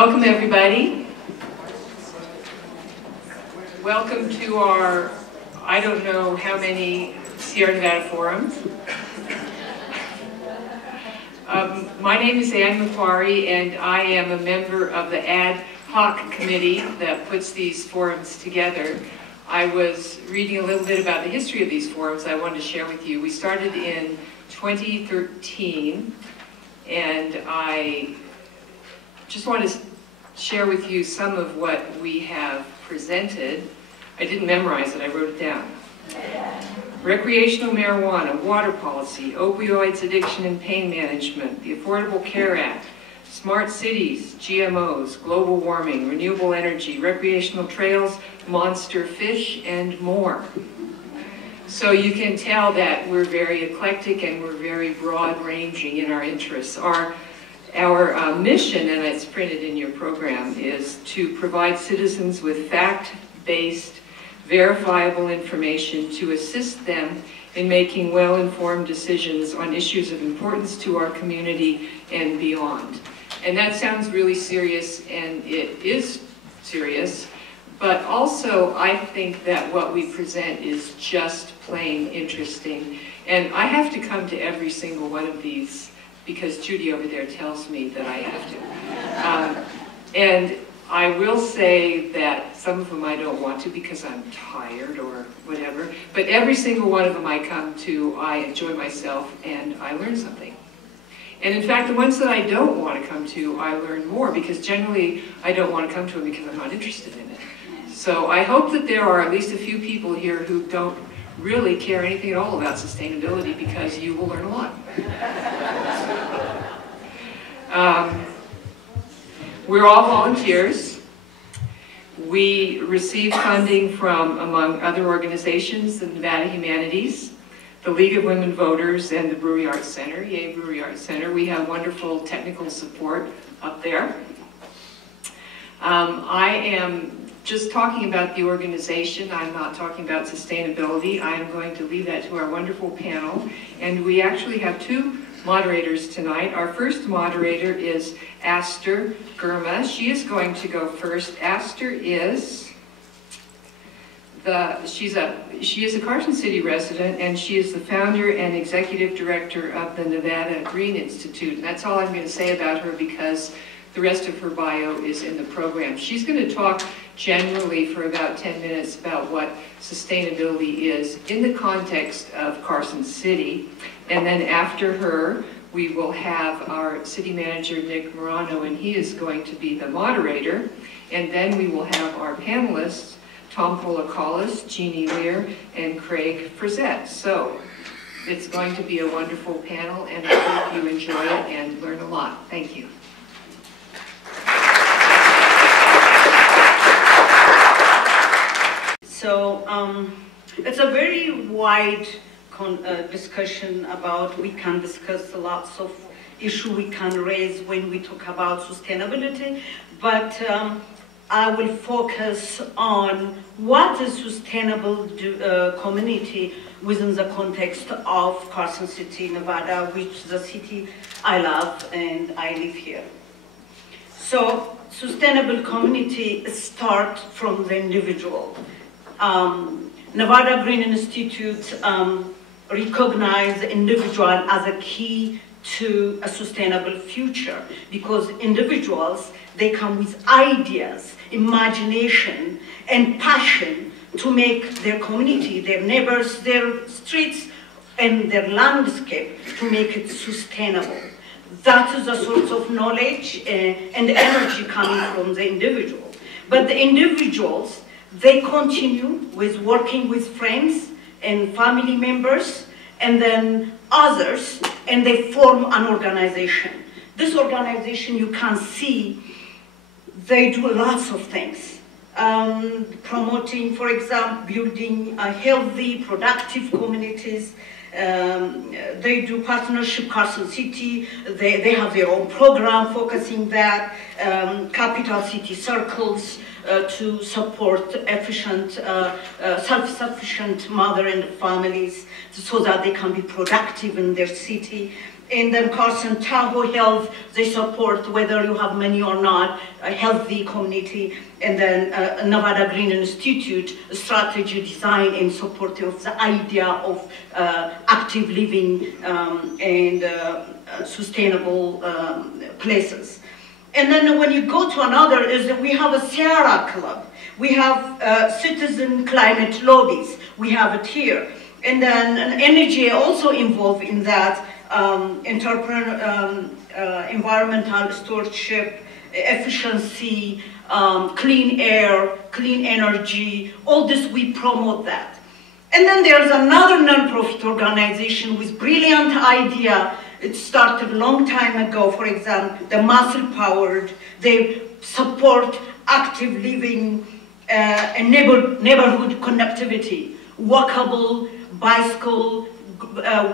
Welcome, everybody. Welcome to our, I don't know how many Sierra Nevada forums. My name is Macquarie, and I am a member of the ad hoc committee that puts these forums together. I was reading a little bit about the history of these forums I wanted to share with you. We started in 2013, and I just want to share with you some of what we have presented. I didn't memorize it, I wrote it down. Recreational marijuana, water policy, opioids, addiction and pain management, the Affordable Care Act, smart cities, GMOs, global warming, renewable energy, recreational trails, monster fish, and more. So you can tell that we're very eclectic and we're very broad-ranging in our interests. Our mission, and it's printed in your program, is to provide citizens with fact-based, verifiable information to assist them in making well-informed decisions on issues of importance to our community and beyond. And that sounds really serious, and it is serious, but also I think that what we present is just plain interesting. And I have to come to every single one of these because Judy over there tells me that I have to. And I will say that some of them I don't want to because I'm tired or whatever, but every single one of them I come to, I enjoy myself and I learn something. And in fact, the ones that I don't want to come to, I learn more because generally I don't want to come to them because I'm not interested in it. So I hope that there are at least a few people here who don't really care anything at all about sustainability because you will learn a lot. We're all volunteers. We receive funding from, among other organizations, the Nevada Humanities, the League of Women Voters, and the Brewery Arts Center. Yay, Brewery Arts Center. We have wonderful technical support up there. I am just talking about the organization. I'm not talking about sustainability. I'm going to leave that to our wonderful panel. And we actually have two moderators tonight. Our first moderator is Aster Girma. She is going to go first. Aster is she is a Carson City resident, and she is the founder and executive director of the Nevada Green Institute. And that's all I'm going to say about her because the rest of her bio is in the program. She's going to talk generally for about 10 minutes about what sustainability is in the context of Carson City. And then after her, we will have our city manager, Nick Morano, and he is going to be the moderator. And then we will have our panelists, Tom Polakalis, Jeannie Lear, and Craig Frizette. So it's going to be a wonderful panel, and I hope you enjoy it and learn a lot. Thank you. So it's a very wide discussion about, we can discuss lots of issues we can raise when we talk about sustainability, but I will focus on what is sustainable community within the context of Carson City, Nevada, which is the city I love and I live here. So sustainable community starts from the individual. Nevada Green Institute recognize the individual as a key to a sustainable future because individuals, they come with ideas, imagination, and passion to make their community, their neighbors, their streets, and their landscape to make it sustainable. That is the source of knowledge and energy coming from the individual. But the individuals, they continue with working with friends and family members and then others, and they form an organization. This organization, you can see, they do lots of things. Promoting, for example, building healthy, productive communities. They do partnership, Carson City, they have their own program focusing that, capital city circles, to support efficient, self-sufficient mother and families so that they can be productive in their city. And then Carson Tahoe Health, they support whether you have money or not, a healthy community. And then Nevada Green Institute, strategy design and support of the idea of active living and sustainable places. And then when you go to another, is that we have a Sierra Club. We have citizen climate lobbies. We have it here. And then an energy also involved in that, environmental stewardship, efficiency, clean air, clean energy, all this, we promote that. And then there's another non-profit organization with brilliant idea. It started a long time ago, for example, the Muscle Powered. They support active living and neighborhood connectivity, walkable, bicycle,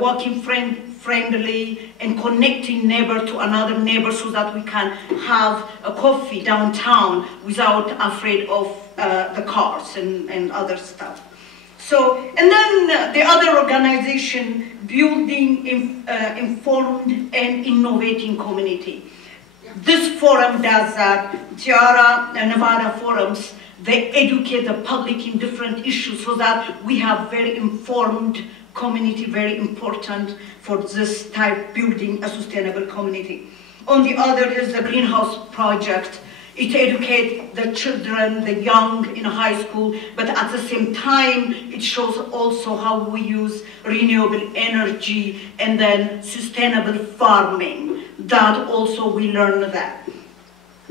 walking friendly, and connecting neighbor to another neighbor so that we can have a coffee downtown without afraid of the cars and other stuff. So, and then the other organization, building informed and innovating community. This forum does that. Tiara and Nevada forums, they educate the public in different issues so that we have very informed community, very important for this type, building a sustainable community. On the other is the Greenhouse Project. It educates the children, the young in high school, but at the same time, it shows also how we use renewable energy and then sustainable farming. That also we learn that.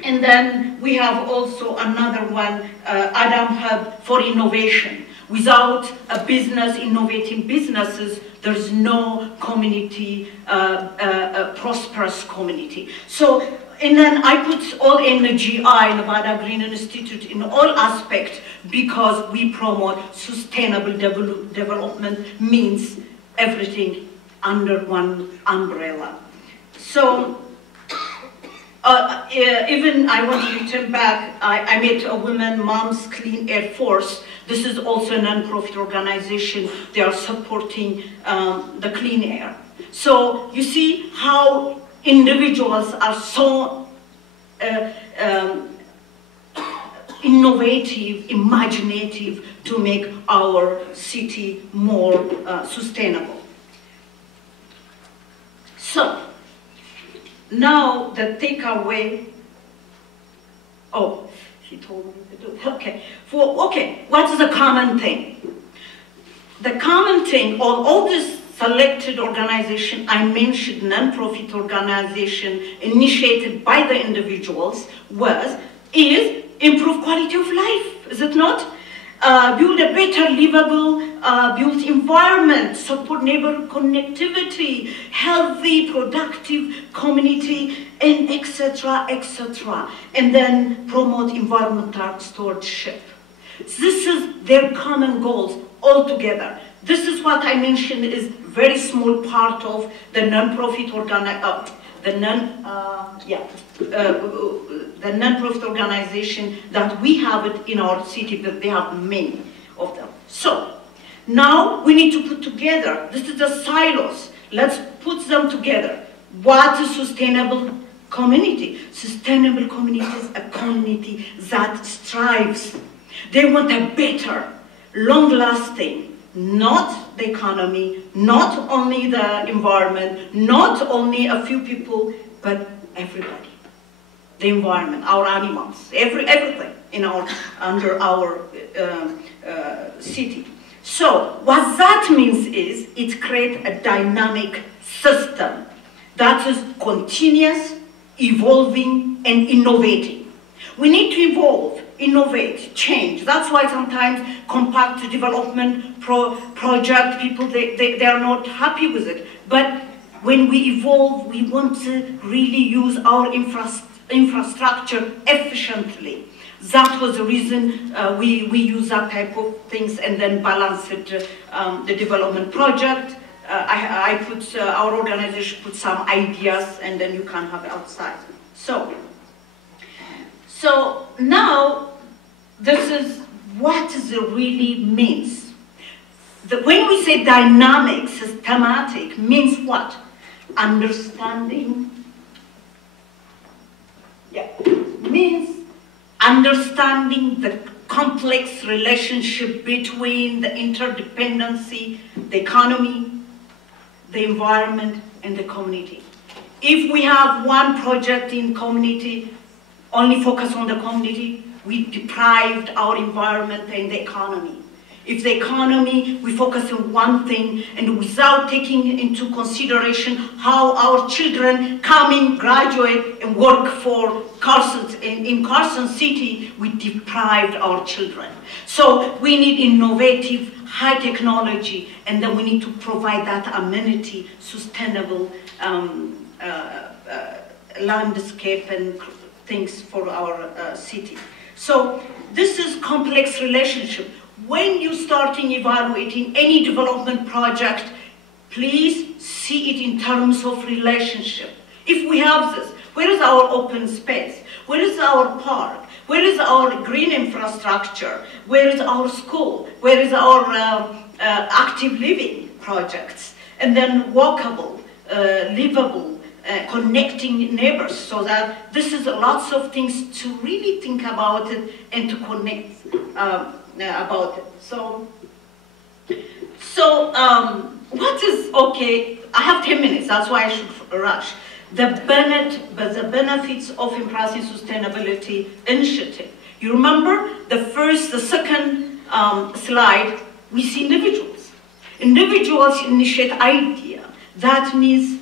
And then we have also another one, Adam Hub for Innovation. Without a business innovating businesses, there's no community, a prosperous community. So, and then I put all NGI, Nevada Green Institute, in all aspects because we promote sustainable development, means everything under one umbrella. So, even I want to return back, I met a woman, Moms Clean Air Force. This is also a non-profit organization. They are supporting the clean air. So you see how individuals are so innovative, imaginative to make our city more sustainable. So, now the takeaway, oh, he told me to do it, okay. What is the common thing? The common thing, all this selected organization I mentioned, non-profit organization initiated by the individuals is improve quality of life, is it not? Build a better livable built environment, support neighborhood connectivity, healthy, productive community, and etc., etc. And then promote environmental stewardship. This is their common goals altogether. This is what I mentioned is very small part of the non-profit the non-profit organization that we have it in our city, but they have many of them. So now we need to put together, this is the silos, let's put them together. What is sustainable community? Sustainable community is a community that strives. They want a better, long-lasting, not the economy, not only the environment, not only a few people, but everybody. The environment, our animals, everything in under our city. So what that means is it creates a dynamic system that is continuous, evolving, and innovating. We need to evolve, innovate, change. That's why sometimes compact development project people, they are not happy with it. But when we evolve, we want to really use our infrastructure efficiently. That was the reason we use that type of things and then balance it, the development project. Our organization put some ideas and then you can have it outside. So now this is what it really means. When we say dynamic, systematic, means what? Understanding, means understanding the complex relationship between the interdependency, the economy, the environment, and the community. If we have one project in community, only focus on the community, we deprived our environment and the economy. If the economy, we focus on one thing and without taking into consideration how our children come in, graduate, and work for in Carson City, we deprived our children. So we need innovative, high technology, and then we need to provide that amenity, sustainable landscape and things for our city. So this is complex relationship. When you starting evaluating any development project, please see it in terms of relationship. If we have this, where is our open space? Where is our park? Where is our green infrastructure? Where is our school? Where is our active living projects? And then walkable, livable, connecting neighbors, so that this is lots of things to really think about it and to connect about it. So what is, okay, I have 10 minutes, that's why I should rush. The benefits of embracing sustainability initiative. You remember the second slide, we see individuals. Individuals initiate idea. That means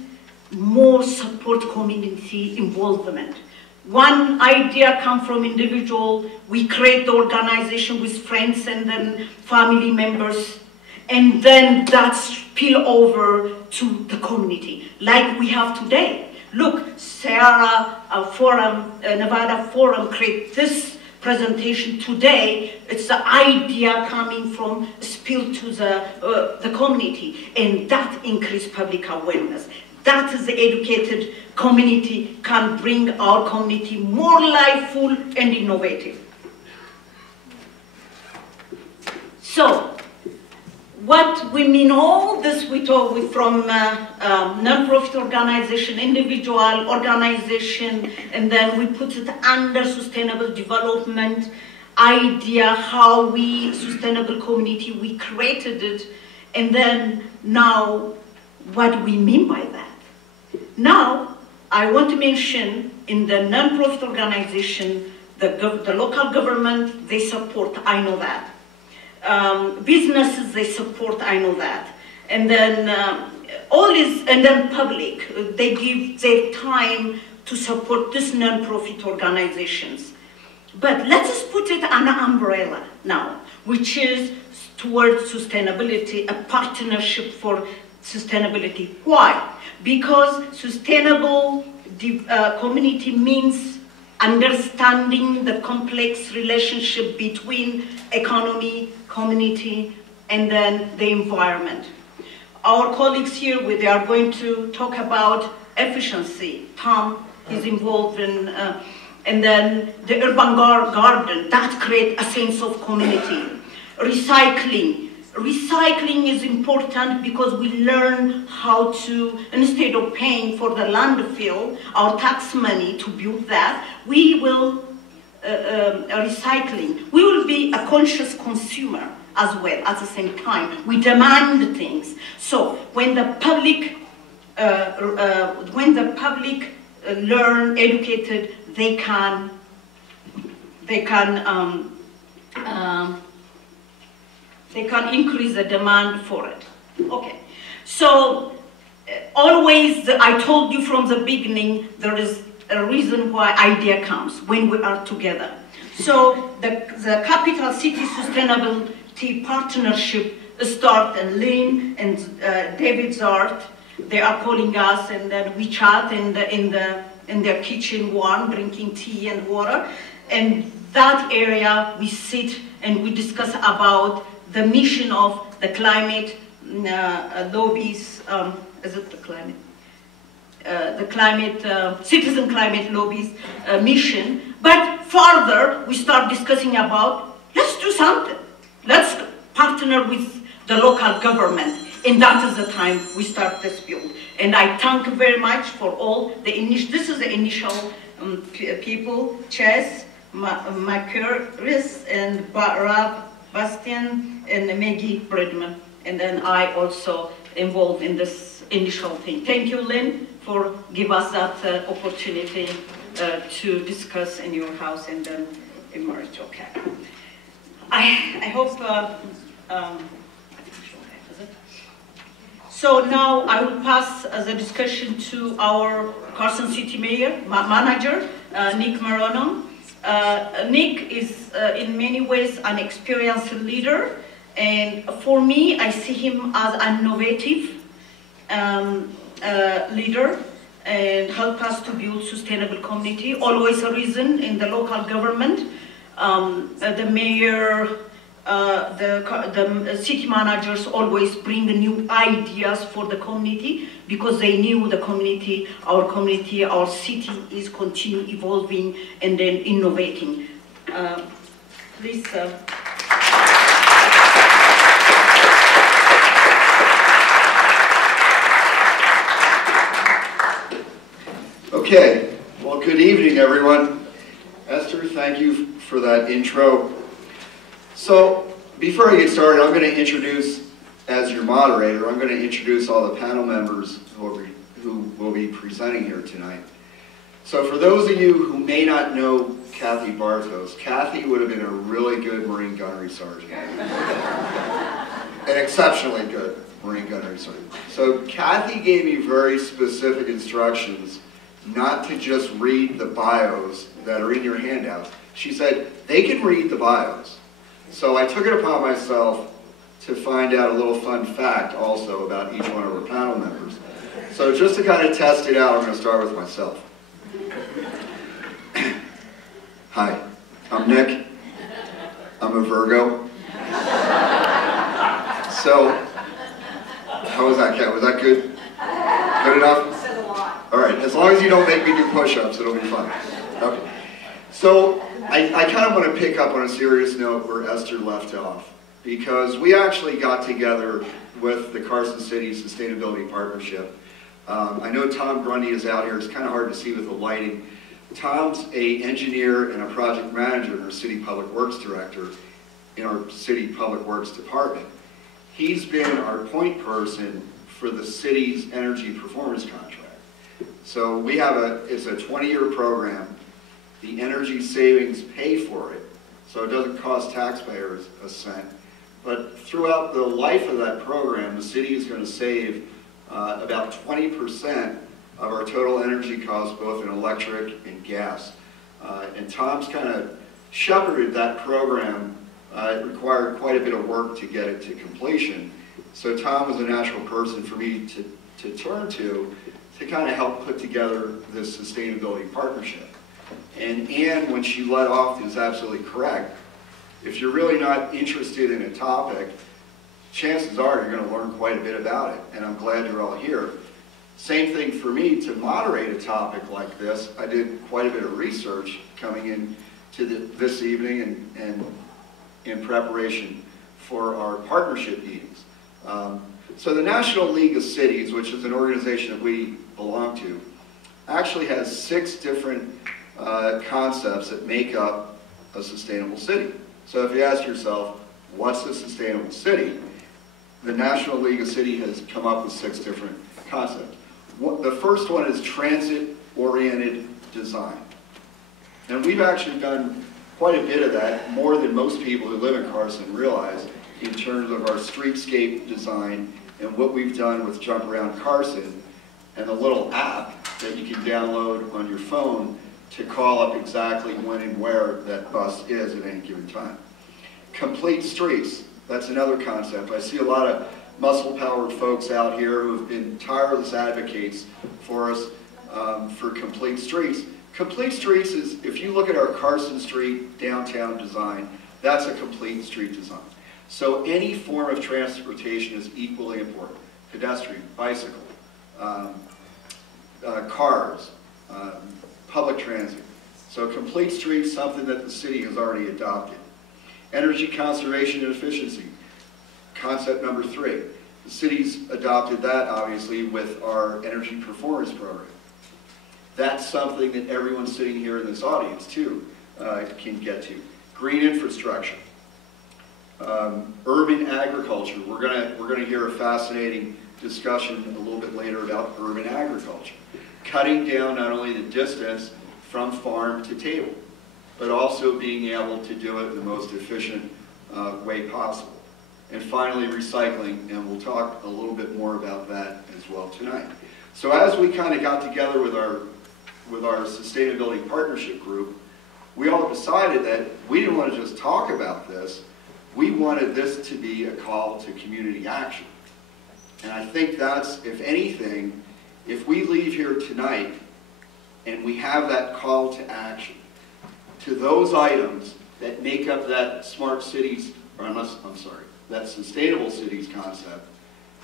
more support community involvement. One idea comes from individual, we create the organization with friends and then family members, and then that spill over to the community, like we have today. Look, Sarah Nevada Forum create this presentation today. It's the idea coming from spill to the community, and that increase public awareness. That is the educated community can bring our community more liveful and innovative. So, what we mean all this we talk with from non-profit organization, individual organization, and then we put it under sustainable development idea, how we, sustainable community, we created it, and then now what we mean by that. Now, I want to mention in the non-profit organization, the local government, they support, I know that. Businesses, they support, I know that. And then and then public, they give their time to support these non-profit organizations. But let us put it under an umbrella now, which is towards sustainability, a partnership for sustainability. Why? Because sustainable community means understanding the complex relationship between economy, community, and then the environment. Our colleagues here, they are going to talk about efficiency. Tom is involved in, and then the urban garden, that creates a sense of community. Recycling. Recycling is important because we learn how to, instead of paying for the landfill, our tax money to build that, we will, recycling. We will be a conscious consumer as well at the same time. We demand things. So when the public, learn, educated, they can increase the demand for it. Okay, so always, I told you from the beginning, there is a reason why idea comes, when we are together. So the Capital City Sustainability Partnership start, and Lin and David Zahrt, they are calling us, and then we chat in their kitchen warm, drinking tea and water. And that area, we sit and we discuss about the mission of the climate lobbies, is it the climate? Citizen climate lobbies mission. But further, we start discussing about something. Let's partner with the local government. And that is the time we start this build. And I thank you very much for all the this is the initial people, Chess, Macquarie, and Rob, Bastien, and Maggie Breeden. And then I also involved in this initial thing. Thank you, Lin, for giving us that opportunity to discuss in your house and then emerge. Okay. I hope. So now I will pass the discussion to our Carson City Mayor, manager, Nick Marono. Nick is in many ways an experienced leader, and for me, I see him as an innovative leader and help us to build sustainable community. Always a reason in the local government, the mayor, the city managers always bring new ideas for the community because they knew the community, our city is continue evolving and then innovating. Please. Okay, well, good evening, everyone. Esther, thank you for that intro. So, before I get started, I'm going to introduce, as your moderator, I'm going to introduce all the panel members who will be presenting here tonight. So for those of you who may not know Kathy Bartos, Kathy would have been a really good Marine Gunnery Sergeant. An exceptionally good Marine Gunnery Sergeant. So Kathy gave me very specific instructions not to just read the bios that are in your handouts. She said, they can read the bios. So I took it upon myself to find out a little fun fact also about each one of our panel members. So just to kind of test it out, I'm going to start with myself. Hi, I'm Nick. I'm a Virgo. So, how was that, Kat? Was that good? Good enough? All right, as long as you don't make me do push-ups, it'll be fun. Okay. So, I kind of want to pick up on a serious note where Esther left off, because we actually got together with the Carson City Sustainability Partnership. I know Tom Grundy is out here. It's kind of hard to see with the lighting. Tom's an engineer and a project manager and our City Public Works Director in our City Public Works Department. He's been our point person for the city's energy performance contract. So we have it's a 20-year program. The energy savings pay for it, so it doesn't cost taxpayers a cent. But throughout the life of that program, the city is going to save about 20% of our total energy costs, both in electric and gas. And Tom's kind of shepherded that program. It required quite a bit of work to get it to completion. So Tom was a natural person for me to turn to kind of help put together this sustainability partnership. And Ann, when she led off, is absolutely correct. If you're really not interested in a topic, chances are you're going to learn quite a bit about it, and I'm glad you're all here. Same thing for me to moderate a topic like this. I did quite a bit of research coming in to this evening and in preparation for our partnership meetings. So the National League of Cities, which is an organization that we belong to, actually has 6 different concepts that make up a sustainable city. So if you ask yourself, what's a sustainable city? The National League of Cities has come up with 6 different concepts. The first one is transit-oriented design. And we've actually done quite a bit of that, more than most people who live in Carson realize, in terms of our streetscape design and what we've done with Jump Around Carson and the little app that you can download on your phone to call up exactly when and where that bus is at any given time. Complete streets, that's another concept. I see a lot of muscle-powered folks out here who have been tireless advocates for us for complete streets. Complete streets is, if you look at our Carson Street downtown design, that's a complete street design. So any form of transportation is equally important. Pedestrian, bicycle, cars, public transit. So complete streets, something that the city has already adopted. Energy conservation and efficiency, concept number 3. The city's adopted that, obviously, with our energy performance program. That's something that everyone sitting here in this audience, too, can get to. Green infrastructure. Urban agriculture. We're gonna hear a fascinating discussion a little bit later about urban agriculture. Cutting down not only the distance from farm to table, but also being able to do it in the most efficient way possible. And finally, recycling, and we'll talk a little bit more about that as well tonight. So as we kind of got together with our sustainability partnership group, we all decided that we didn't want to just talk about this, we wanted this to be a call to community action. And I think that's, if anything, if we leave here tonight and we have that call to action to those items that make up that smart cities, or that sustainable cities concept,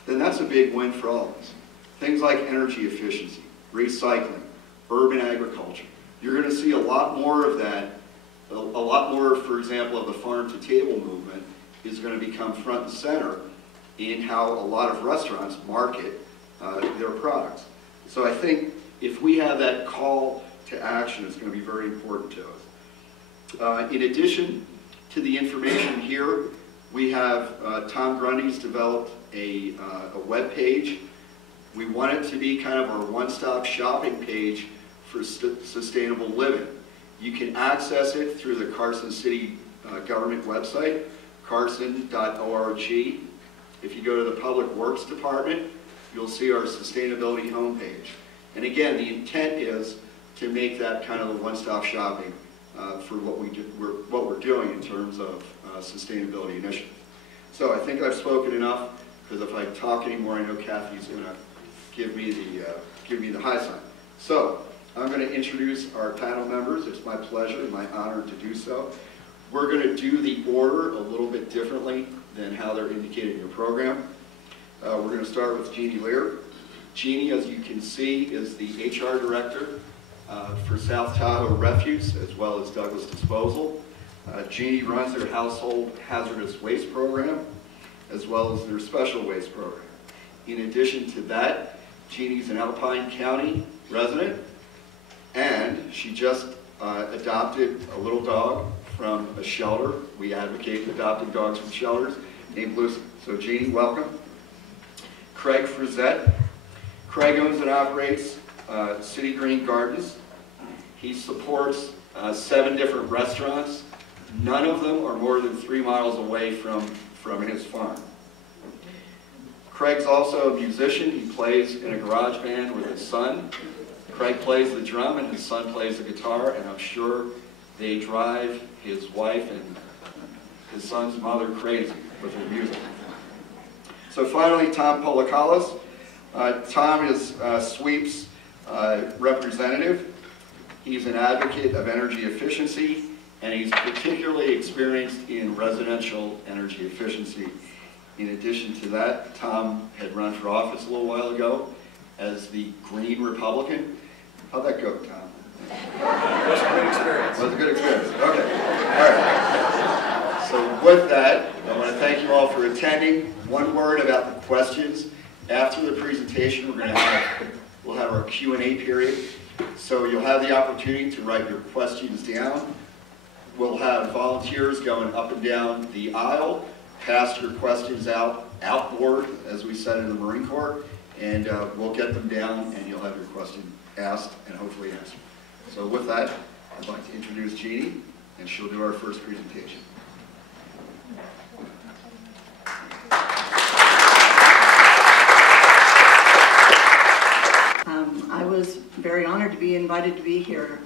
then that's a big win for all of us. Things like energy efficiency, recycling, urban agriculture. You're going to see a lot more of that. A lot more, for example, of the farm-to-table movement is going to become front and center in how a lot of restaurants market their products. So I think if we have that call to action, it's going to be very important to us. In addition to the information here, we have Tom Grundy's developed a web page. We want it to be kind of our one-stop shopping page for sustainable living. You can access it through the Carson City government website, carson.org. If you go to the Public Works Department, you'll see our sustainability homepage. And again, the intent is to make that kind of a one-stop shopping for what we're doing in terms of sustainability initiatives. So I think I've spoken enough, because if I talk anymore, I know Kathy's going to give me the high sign. So I'm going to introduce our panel members. It's my pleasure and my honor to do so. We're going to do the order a little bit differently than how they're indicated in your program. We're going to start with Jeannie Lear. Jeannie, as you can see, is the HR director for South Tahoe Refuse, as well as Douglas Disposal. Jeannie runs their household hazardous waste program, as well as their special waste program. In addition to that, Jeannie's an Alpine County resident, and she just adopted a little dog from a shelter. We advocate adopting dogs from shelters, named Lucy. So Jeannie, welcome. Craig Frizette. Craig owns and operates City Green Gardens. He supports 7 different restaurants. None of them are more than 3 miles away from his farm. Craig's also a musician. He plays in a garage band with his son. Craig plays the drum and his son plays the guitar, and I'm sure they drive his wife and his son's mother crazy with their music. So finally, Tom Polakalis. Tom is SWEEP's representative. He's an advocate of energy efficiency, and he's particularly experienced in residential energy efficiency. In addition to that, Tom had run for office a little while ago as the Green Republican. How'd that go, Tom? It was a good experience. It was a good experience. Okay. All right. So with that, I want to thank you all for attending. One word about the questions. After the presentation, we'll have our Q&A period. So you'll have the opportunity to write your questions down. We'll have volunteers going up and down the aisle, pass your questions outboard, as we said in the Marine Corps, and we'll get them down, and you'll have your question asked and hopefully answered. So with that, I'd like to introduce Jeannie, and she'll do our first presentation. I was very honored to be invited to be here.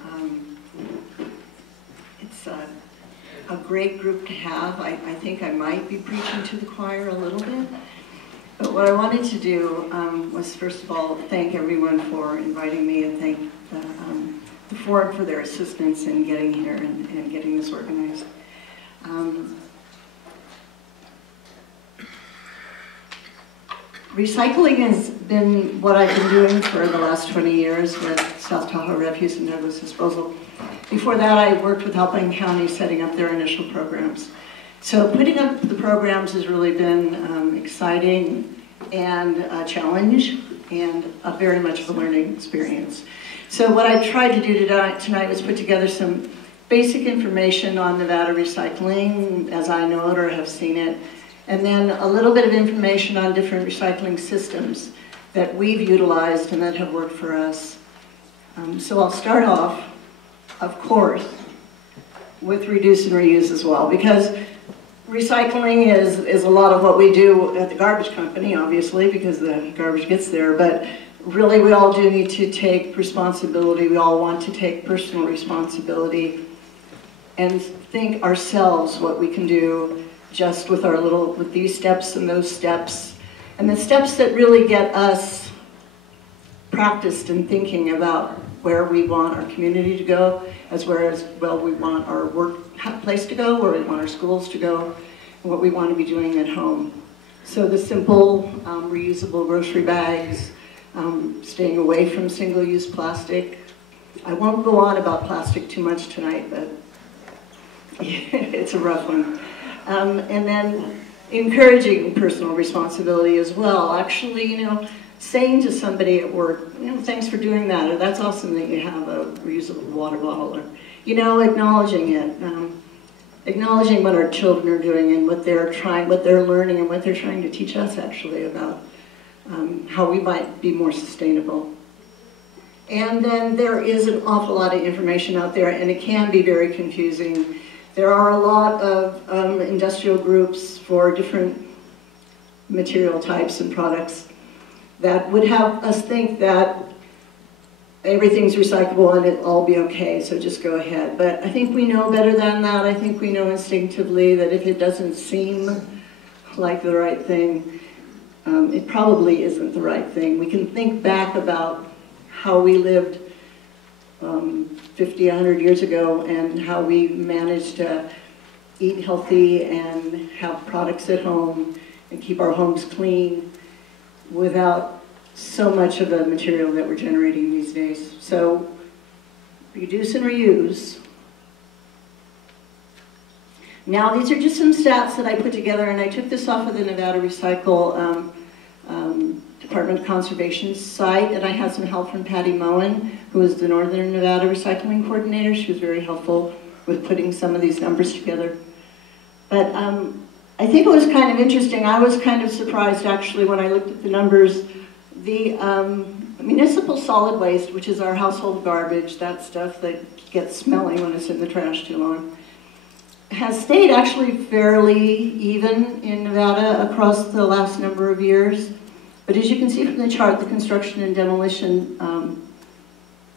It's a great group to have. I think I might be preaching to the choir a little bit. But what I wanted to do was, first of all, thank everyone for inviting me, and thank the forum for their assistance in getting here and getting this organized. Recycling has been what I've been doing for the last 20 years with South Tahoe Refuse and Douglas Disposal. Before that, I worked with Alpine County setting up their initial programs. So putting up the programs has really been exciting and a challenge and very much of a learning experience. So what I tried to do tonight was put together some basic information on Nevada recycling as I know it or have seen it, and then a little bit of information on different recycling systems that we've utilized and that have worked for us. So I'll start off, of course, with reduce and reuse as well, because recycling is a lot of what we do at the garbage company, obviously, because the garbage gets there, but really we all do need to take responsibility. We all want to take personal responsibility and think ourselves what we can do just with with these steps and those steps, and the steps that really get us practiced in thinking about where we want our community to go, as well we want our workplace to go, where we want our schools to go, and what we want to be doing at home. So the simple reusable grocery bags, staying away from single-use plastic. I won't go on about plastic too much tonight, but it's a rough one. And then encouraging personal responsibility as well. Actually, saying to somebody at work, thanks for doing that, or that's awesome that you have a reusable water bottle, or, acknowledging it. Acknowledging what our children are doing and what they're learning and what they're trying to teach us actually about how we might be more sustainable. And then there is an awful lot of information out there, and it can be very confusing. There are a lot of industrial groups for different material types and products that would have us think that everything's recyclable and it'll all be okay, so just go ahead. But I think we know better than that. I think we know instinctively that if it doesn't seem like the right thing, it probably isn't the right thing. We can think back about how we lived 50, 100 years ago and how we managed to eat healthy and have products at home and keep our homes clean without so much of the material that we're generating these days. So reduce and reuse. Now these are just some stats that I put together, and I took this off of the Nevada Recycle Department of Conservation's site, and I had some help from Patty Moen, who is the Northern Nevada Recycling Coordinator. She was very helpful with putting some of these numbers together. But I think it was kind of interesting. I was kind of surprised actually when I looked at the numbers. The municipal solid waste, which is our household garbage, that stuff that gets smelly when it's in the trash too long, has stayed actually fairly even in Nevada across the last number of years. But as you can see from the chart, the construction and demolition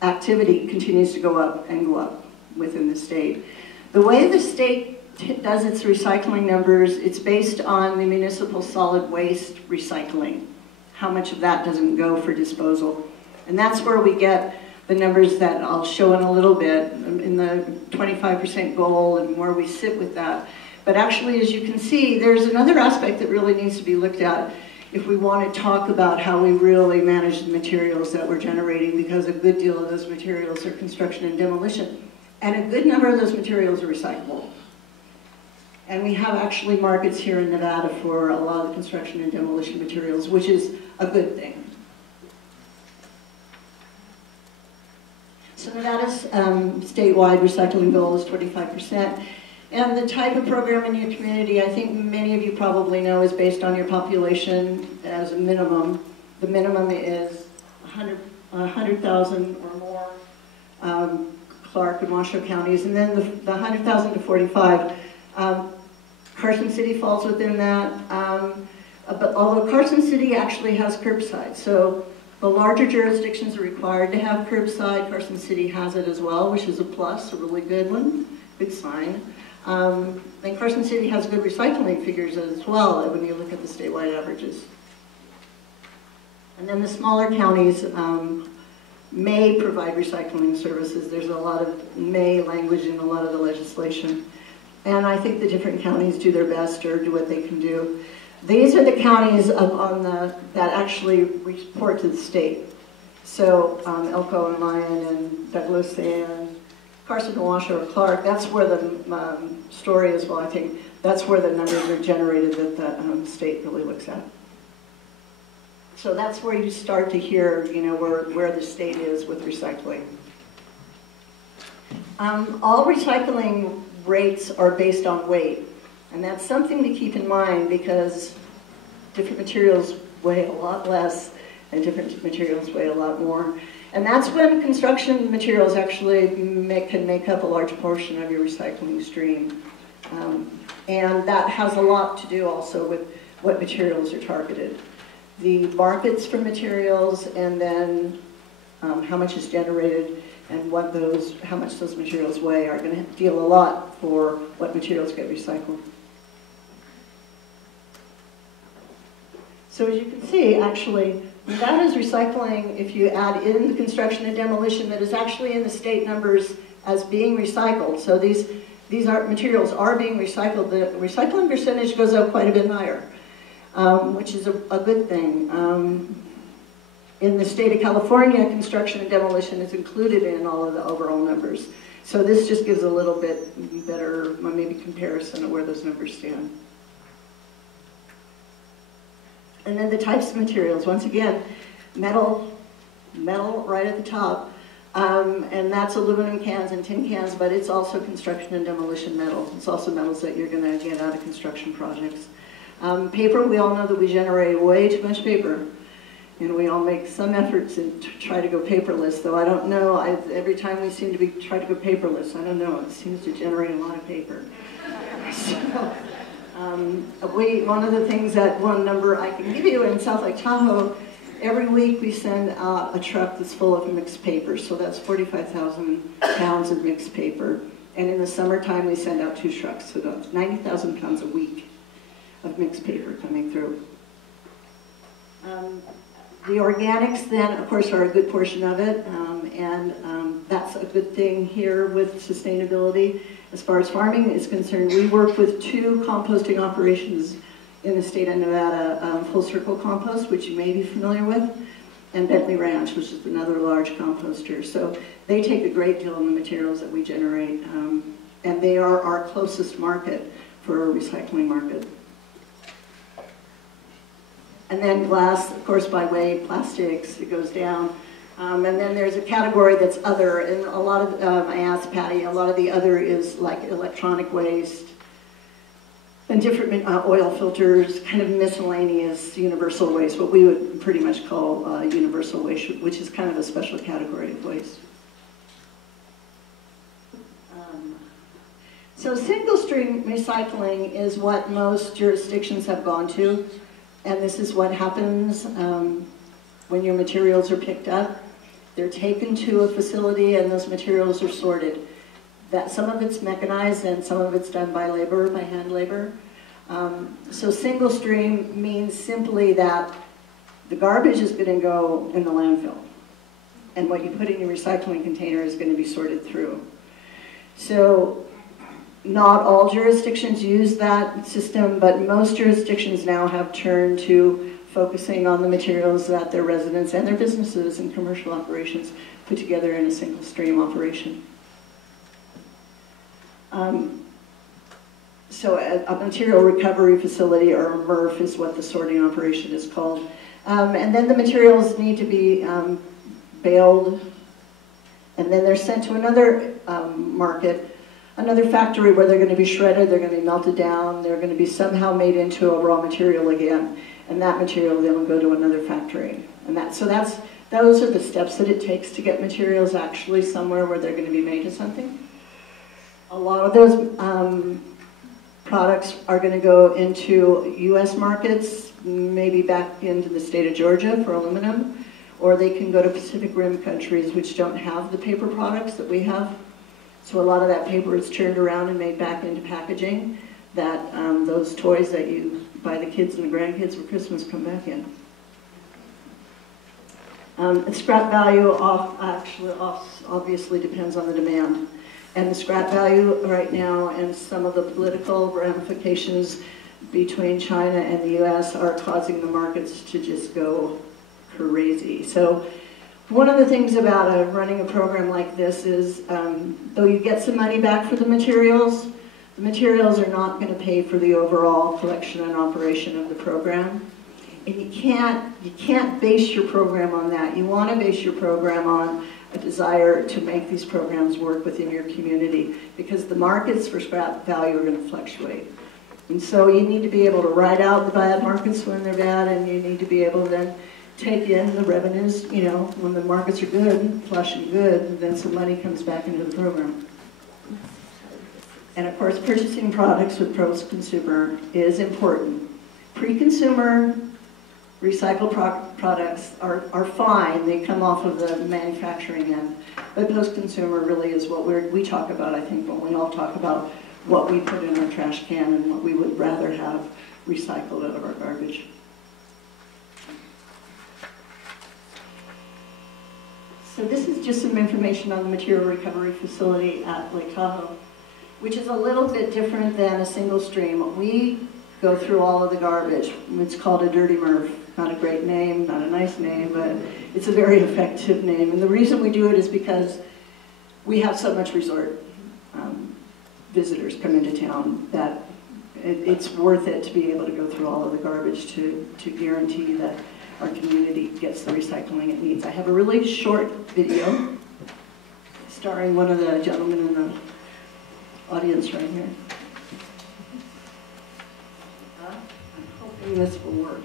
activity continues to go up and go up within the state. The way the state does its recycling numbers, it's based on the municipal solid waste recycling. How much of that doesn't go for disposal. And that's where we get the numbers that I'll show in a little bit, in the 25% goal and where we sit with that. But actually, as you can see, there's another aspect that really needs to be looked at if we want to talk about how we really manage the materials that we're generating, because a good deal of those materials are construction and demolition. And a good number of those materials are recyclable. And we have actually markets here in Nevada for a lot of the construction and demolition materials, which is a good thing. So Nevada's statewide recycling goal is 25%. And the type of program in your community, I think many of you probably know, is based on your population as a minimum. The minimum is 100,000 or more, Clark and Washoe counties, and then the 100,000 to 45. Carson City falls within that, but although Carson City actually has curbside, so the larger jurisdictions are required to have curbside. Carson City has it as well, which is a plus, a really good one, good sign. And Carson City has good recycling figures as well when you look at the statewide averages. And then the smaller counties may provide recycling services. There's a lot of may language in a lot of the legislation. And I think the different counties do their best or do what they can do. These are the counties that actually report to the state. So Elko and Lyon and Douglas and Carson and Washoe or Clark, that's where the story is. Well, I think that's where the numbers are generated that the state really looks at. So that's where you start to hear, you know, where the state is with recycling. All recycling rates are based on weight, and that's something to keep in mind because different materials weigh a lot less and different materials weigh a lot more. And that's when construction materials actually can make up a large portion of your recycling stream. And that has a lot to do also with what materials are targeted. The markets for materials, and then how much is generated and how much those materials weigh are going to deal a lot for what materials get recycled. So as you can see, actually, that is recycling, if you add in the construction and demolition, that is actually in the state numbers as being recycled. So these materials are being recycled. The recycling percentage goes up quite a bit higher, which is a good thing. In the state of California, construction and demolition is included in all of the overall numbers. So this just gives a little bit better, maybe comparison of where those numbers stand. And then the types of materials, once again, metal right at the top, and that's aluminum cans and tin cans, but it's also construction and demolition metal. It's also metals that you're going to get out of construction projects. Paper, we all know that we generate way too much paper, and we all make some efforts to try to go paperless, though I don't know, every time we seem to try to go paperless, I don't know, it seems to generate a lot of paper. So, one of the things that one number I can give you in South Lake Tahoe, every week we send out a truck that's full of mixed paper, so that's 45,000 pounds of mixed paper. And in the summertime we send out 2 trucks, so that's 90,000 pounds a week of mixed paper coming through. The organics then, of course, are a good portion of it, and that's a good thing here with sustainability. As far as farming is concerned, we work with 2 composting operations in the state of Nevada, Full Circle Compost, which you may be familiar with, and Bentley Ranch, which is another large composter. So they take a great deal of the materials that we generate, and they are our closest market for a recycling market. And then glass, of course, by weight, plastics, it goes down. And then there's a category that's other, and a lot of, I asked Patty, a lot of the other is like electronic waste and different oil filters, kind of miscellaneous universal waste, what we would pretty much call universal waste, which is kind of a special category of waste. So single stream recycling is what most jurisdictions have gone to, and this is what happens when your materials are picked up. They're taken to a facility and those materials are sorted. Some of it's mechanized and some of it's done by labor, by hand labor. So single stream means simply that the garbage is going to go in the landfill and what you put in your recycling container is going to be sorted through. So not all jurisdictions use that system, but most jurisdictions now have turned to focusing on the materials that their residents and their businesses and commercial operations put together in a single stream operation. So a material recovery facility, or a MRF, is what the sorting operation is called. And then the materials need to be baled, and then they're sent to another market, another factory where they're going to be shredded, they're going to be melted down, they're going to be somehow made into a raw material again. And that material then will go to another factory. And those are the steps that it takes to get materials actually somewhere where they're going to be made into something. A lot of those products are going to go into U.S. markets, maybe back into the state of Georgia for aluminum, or they can go to Pacific Rim countries which don't have the paper products that we have. So a lot of that paper is turned around and made back into packaging that those toys that you buy the kids and the grandkids for Christmas come back in. Scrap value obviously depends on the demand. And the scrap value right now and some of the political ramifications between China and the US are causing the markets to just go crazy. So one of the things about running a program like this is, though you get some money back for the materials, The materials are not going to pay for the overall collection and operation of the program. And you can't base your program on that. You want to base your program on a desire to make these programs work within your community, because the markets for scrap value are going to fluctuate. And so you need to be able to ride out the bad markets when they're bad, and you need to be able to then take in the revenues, you know, when the markets are good, flush and good, then some money comes back into the program. And of course, purchasing products with post-consumer is important. Pre-consumer recycled products are fine. They come off of the manufacturing end. But post-consumer really is what we talk about, I think, when we all talk about what we put in our trash can and what we would rather have recycled out of our garbage. So this is just some information on the material recovery facility at Lake Tahoe, which is a little bit different than a single stream. We go through all of the garbage. It's called a dirty MRF. Not a great name, not a nice name, but it's a very effective name. And the reason we do it is because we have so much resort visitors come into town that it's worth it to be able to go through all of the garbage to guarantee that our community gets the recycling it needs. I have a really short video starring one of the gentlemen in the audience right here. I'm hoping this will work.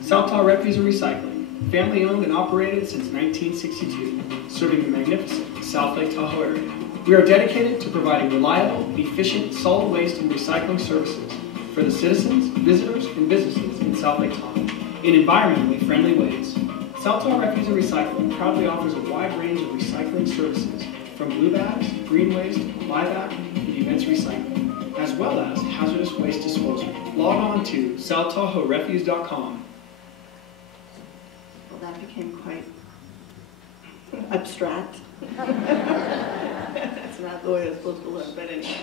South Tahoe Refuse and Recycling, family owned and operated since 1962, serving the magnificent South Lake Tahoe area. We are dedicated to providing reliable, efficient solid waste and recycling services for the citizens, visitors, and businesses in South Lake Tahoe in environmentally friendly ways. South Tahoe Refuse and Recycling proudly offers a wide range of recycling services, from blue bags, green waste, buyback, and events recycling, as well as hazardous waste disposal. Log on to SouthTahoeRefuse.com. Well, that became quite abstract. That's not the way it's supposed to look, but anyway.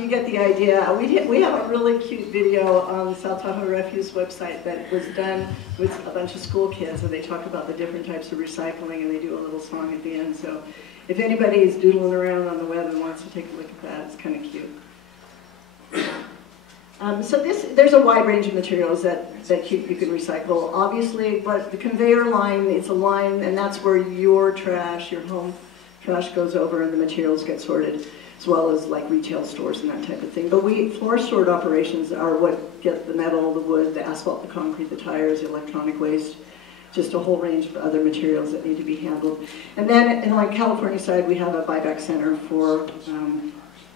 You get the idea. We have a really cute video on the South Tahoe Refuse website that was done with a bunch of school kids, and they talk about the different types of recycling, and they do a little song at the end. So if anybody is doodling around on the web and wants to take a look at that, it's kind of cute. So there's a wide range of materials that you can recycle. Obviously, but the conveyor line is a line, and that's where your trash, your home trash goes over and the materials get sorted, as well as like retail stores and that type of thing. But floor sort operations are what get the metal, the wood, the asphalt, the concrete, the tires, the electronic waste, just a whole range of other materials that need to be handled. And then in like California side, we have a buyback center for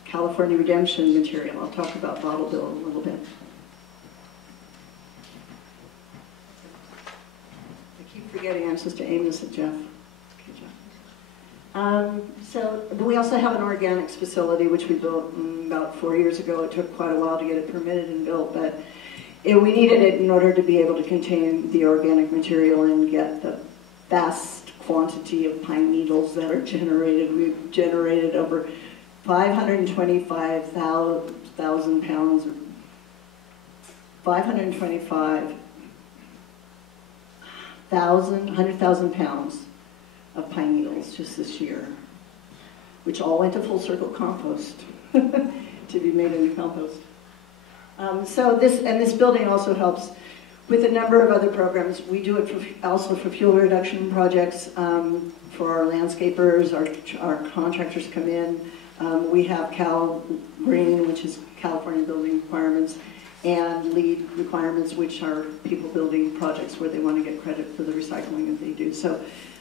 California redemption material. I'll talk about bottle bill a little bit. I keep forgetting I'm supposed to aim this at Jeff. Okay, Jeff. But we also have an organics facility which we built about 4 years ago. It took quite a while to get it permitted and built, but we needed it in order to be able to contain the organic material and get the vast quantity of pine needles that are generated. We've generated over 525,000 pounds, 100,000 pounds of pine needles just this year, which all went to full circle compost to be made into compost. So this building also helps with a number of other programs. We do it also for fuel reduction projects for our landscapers. Our contractors come in. We have Cal Green, which is California Building Requirements, and LEED requirements, which are people building projects where they want to get credit for the recycling that they do. So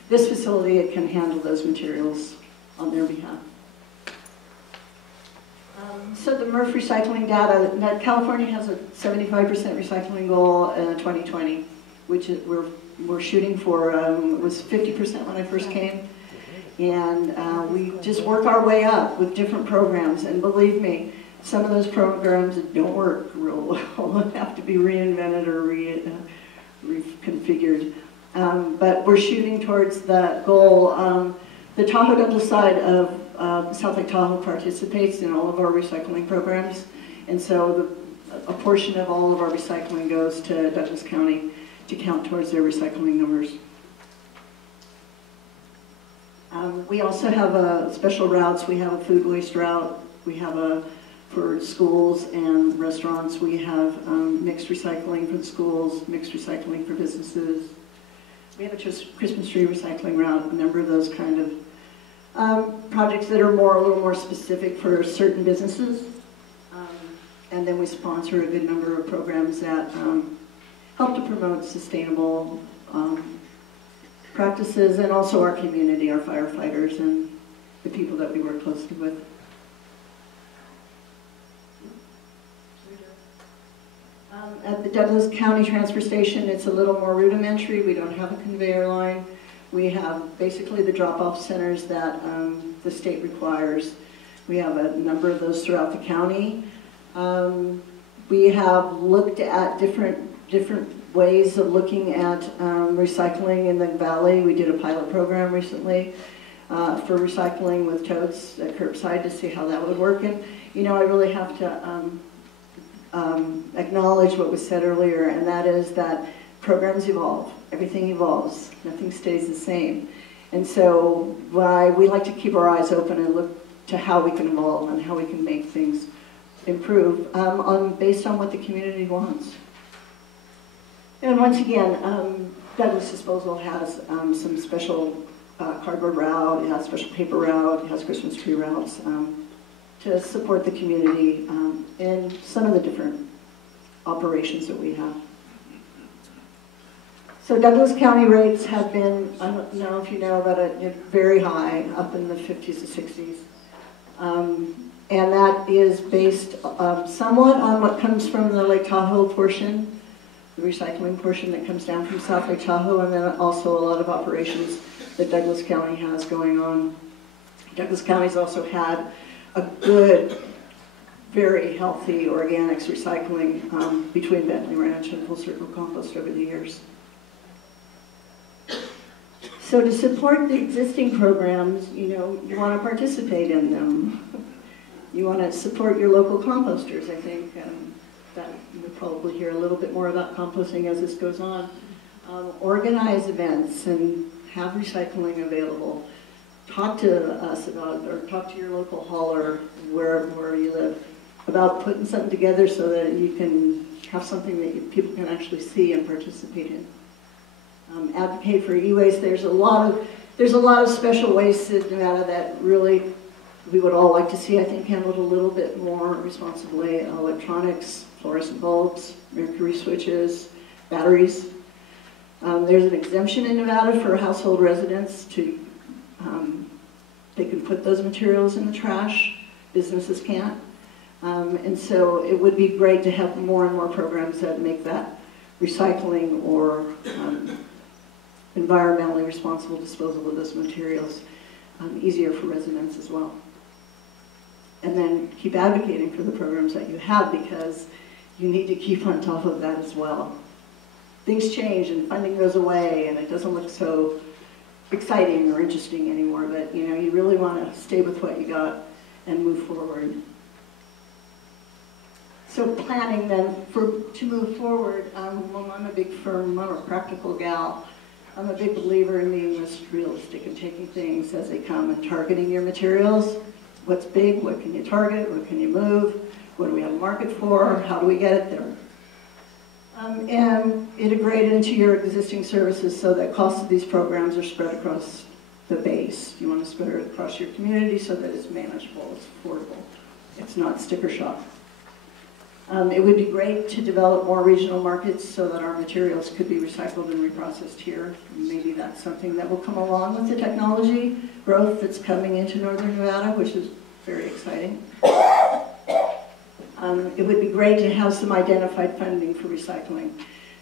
this facility, it can handle those materials on their behalf. So the MRF recycling data, California has a 75% recycling goal in 2020, which is, we're shooting for, it was 50% when I first came. And we just work our way up with different programs. And believe me, some of those programs don't work real well. Have to be reinvented or reconfigured. But we're shooting towards that goal. The Tahoe Douglas side of South Lake Tahoe participates in all of our recycling programs. And so a portion of all of our recycling goes to Douglas County to count towards their recycling numbers. We also have special routes. We have a food waste route. We have a for schools and restaurants. We have mixed recycling for the schools, mixed recycling for businesses. We have a Christmas tree recycling route, a number of those kind of projects that are a little more specific for certain businesses. And then we sponsor a good number of programs that help to promote sustainable practices, and also our community, our firefighters, and the people that we work closely with. At the Douglas County Transfer Station, it's a little more rudimentary. We don't have a conveyor line. We have basically the drop-off centers that the state requires. We have a number of those throughout the county. We have looked at different ways of looking at recycling in the valley. We did a pilot program recently for recycling with totes at curbside to see how that would work. And you know, I really have to acknowledge what was said earlier, and that is that programs evolve. Everything evolves. Nothing stays the same. And so we like to keep our eyes open and look to how we can evolve and how we can make things improve based on what the community wants. And once again, Douglas Disposal has some special cardboard route, it has special paper route, it has Christmas tree routes to support the community in some of the different operations that we have. So Douglas County rates have been, I don't know if you know, but very high, up in the 50s to 60s. And that is based somewhat on what comes from the Lake Tahoe portion, the recycling portion that comes down from South Lake Tahoe, and then also a lot of operations that Douglas County has going on. Douglas County's also had a good, very healthy organics recycling between Bentley Ranch and Full Circle Compost over the years. So to support the existing programs, you know, you want to participate in them. You want to support your local composters, I think. That you'll probably hear a little bit more about composting as this goes on. Organize events and have recycling available. Talk to us about, or talk to your local hauler where you live, about putting something together so that you can have something that people can actually see and participate in. Advocate for e-waste. There's a lot of special waste in Nevada that really we would all like to see, I think, handled a little bit more responsibly. Electronics, fluorescent bulbs, mercury switches, batteries. There's an exemption in Nevada for household residents to, they can put those materials in the trash. Businesses can't. And so it would be great to have more and more programs that make that recycling or environmentally responsible disposal of those materials easier for residents as well. And then keep advocating for the programs that you have, because you need to keep on top of that as well. Things change and funding goes away and it doesn't look so exciting or interesting anymore, but you know, you really want to stay with what you got and move forward. So planning then to move forward, well, I'm a big firm, I'm a practical gal. I'm a big believer in being just realistic and taking things as they come and targeting your materials. What's big, what can you target, what can you move, what do we have a market for, how do we get it there? And integrate it into your existing services so that costs of these programs are spread across the base. You want to spread it across your community so that it's manageable, it's affordable, it's not sticker shock. It would be great to develop more regional markets so that our materials could be recycled and reprocessed here. Maybe that's something that will come along with the technology growth that's coming into Northern Nevada, which is very exciting. It would be great to have some identified funding for recycling.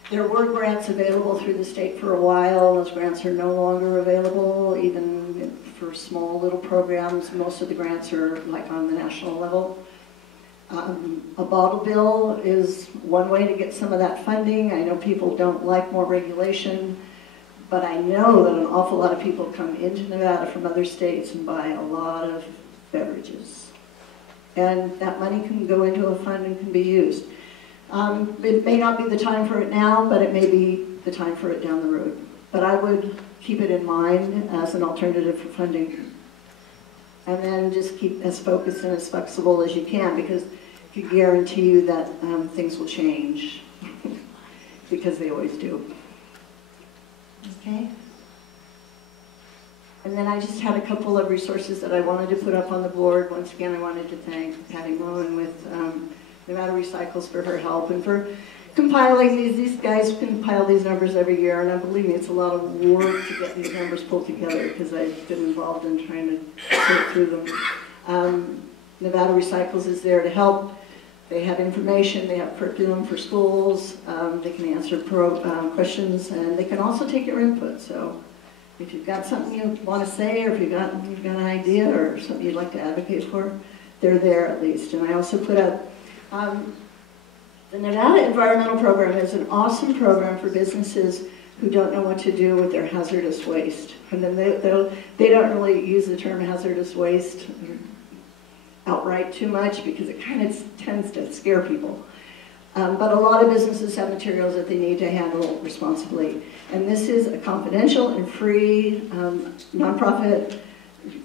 There were grants available through the state for a while. Those grants are no longer available, even for small little programs. Most of the grants are like on the national level. A bottle bill is one way to get some of that funding. I know people don't like more regulation, but I know that an awful lot of people come into Nevada from other states and buy a lot of beverages. And that money can go into a fund and can be used. It may not be the time for it now, but it may be the time for it down the road. But I would keep it in mind as an alternative for funding. And then just keep as focused and as flexible as you can, because I can guarantee you that things will change, because they always do. Okay? And then I just had a couple of resources that I wanted to put up on the board. Once again, I wanted to thank Patty Moen with Nevada Recycles for her help and for compiling these. These guys compile these numbers every year, and believe me, it's a lot of work to get these numbers pulled together, because I've been involved in trying to sort through them. Nevada Recycles is there to help. They have information, they have curriculum for schools, they can answer questions, and they can also take your input. So if you've got something you want to say, or if you've got an idea or something you'd like to advocate for, they're there at least. And I also put up the Nevada Environmental Program is an awesome program for businesses who don't know what to do with their hazardous waste. And then they don't really use the term hazardous waste outright too much, because it kind of tends to scare people. But a lot of businesses have materials that they need to handle responsibly. And this is a confidential and free nonprofit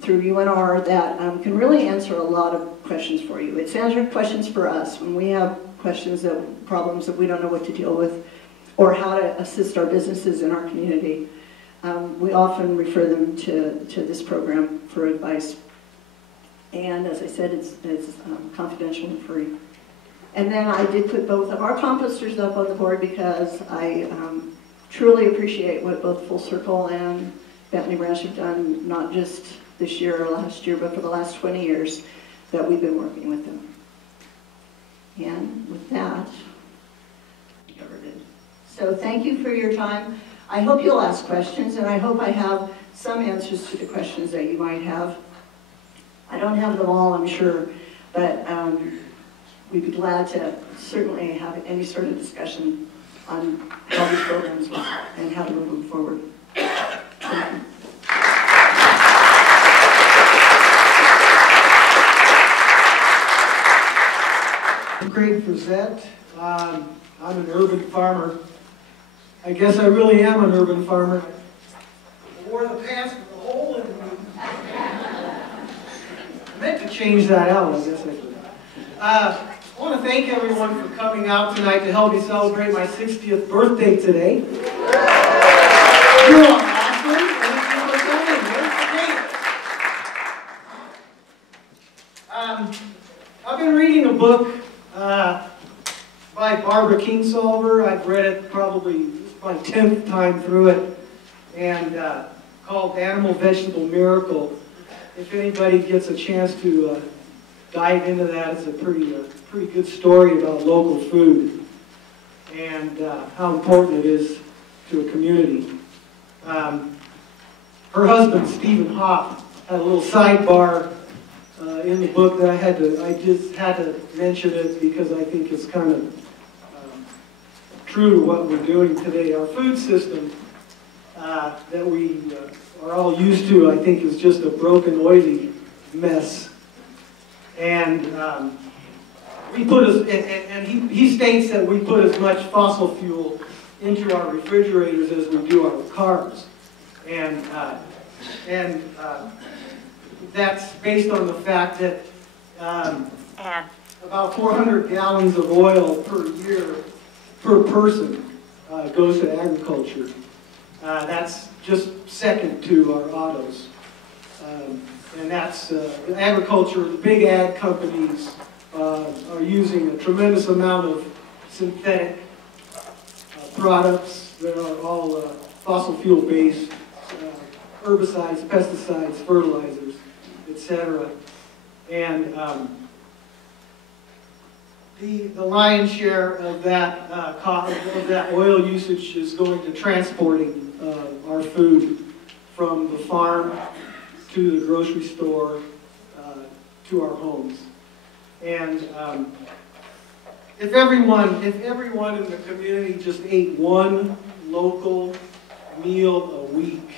through UNR that can really answer a lot of questions for you. It's answering questions for us when we have questions, problems that we don't know what to deal with, or how to assist our businesses in our community. We often refer them to this program for advice. And as I said, it's confidential and free. And then I did put both of our composters up on the board, because I truly appreciate what both Full Circle and Bethany Branch have done, not just this year or last year, but for the last 20 years that we've been working with them. And with that, covered it. So thank you for your time. I hope you'll ask questions, and I hope I have some answers to the questions that you might have. I don't have them all, I'm sure, but we'd be glad to certainly have any sort of discussion on how these programs work and how to move them forward. Thank you. I'm Craig Frazette. I'm an urban farmer. I guess I really am an urban farmer. I wore the pants with a hole in them. I meant to change that out, I guess I could. I want to thank everyone for coming out tonight to help me celebrate my 60th birthday today. You're awesome. I've been reading a book by Barbara Kingsolver. I've read it probably my 10th time through it, and called Animal Vegetable Miracle. If anybody gets a chance to dive into that, it's a pretty good story about local food and how important it is to a community. Her husband, Stephen Hopp, had a little sidebar in the book that I just had to mention it because I think it's kind of true to what we're doing today. Our food system that we are all used to, I think, is just a broken, oily mess. And we put he states that we put as much fossil fuel into our refrigerators as we do our cars, and that's based on the fact that about 400 gallons of oil per year per person goes to agriculture. That's just second to our autos. And that's agriculture. The big ag companies are using a tremendous amount of synthetic products that are all fossil fuel based, herbicides, pesticides, fertilizers, etc. And the lion's share of that oil usage is going to transporting our food from the farm to the grocery store, to our homes. And if everyone in the community just ate one local meal a week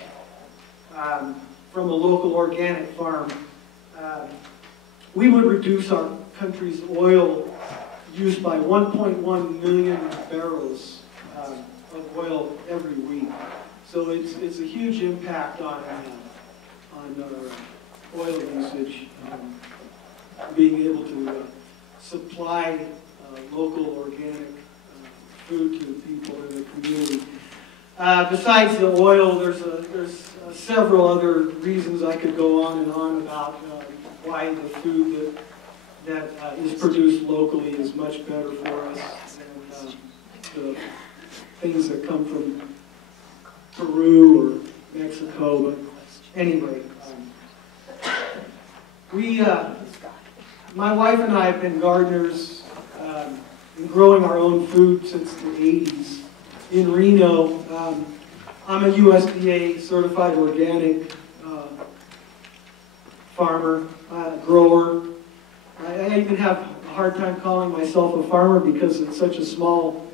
from a local organic farm, we would reduce our country's oil use by 1.1 million barrels of oil every week. So it's a huge impact on oil usage, being able to supply local organic food to people in the community. Besides the oil, there's several other reasons I could go on and on about why the food that is produced locally is much better for us than the things that come from Peru or Mexico. But anyway, my wife and I have been gardeners and growing our own food since the 80s. In Reno, I'm a USDA certified organic farmer, grower. I even have a hard time calling myself a farmer because it's such a small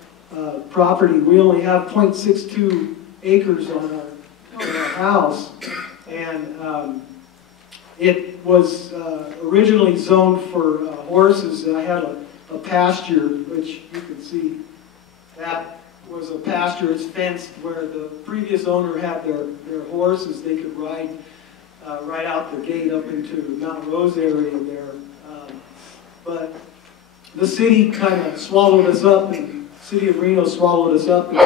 property. We only have 0.62 acres on our house, and it was originally zoned for horses, and I had a pasture, which you can see that was a pasture. It's fenced where the previous owner had their horses. They could ride right out the gate up into Mount Rose area there. But the city kind of swallowed us up, and the city of Reno swallowed us up, and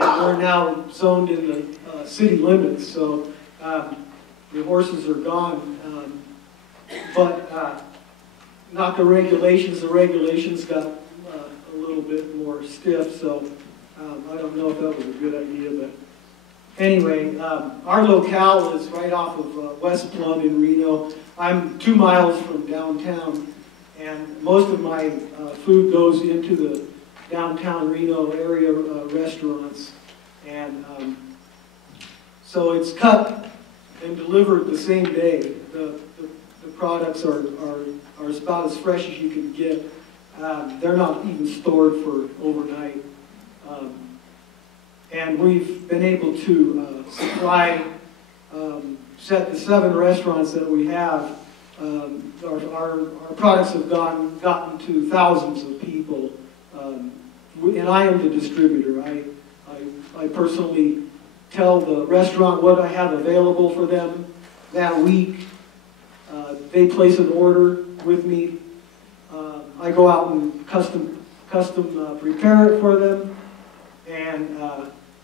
we're now zoned in the city limits. So the horses are gone. But not the regulations. The regulations got a little bit more stiff, so I don't know if that was a good idea, but anyway, our locale is right off of West Plum in Reno. I'm 2 miles from downtown, and most of my food goes into the downtown Reno area restaurants, and so it's cut and delivered the same day. The products are about as fresh as you can get. They're not even stored for overnight. And we've been able to supply the 7 restaurants that we have. Our products have gotten to thousands of people, and I am the distributor. I personally tell the restaurant what I have available for them that week. They place an order with me. I go out and custom prepare it for them and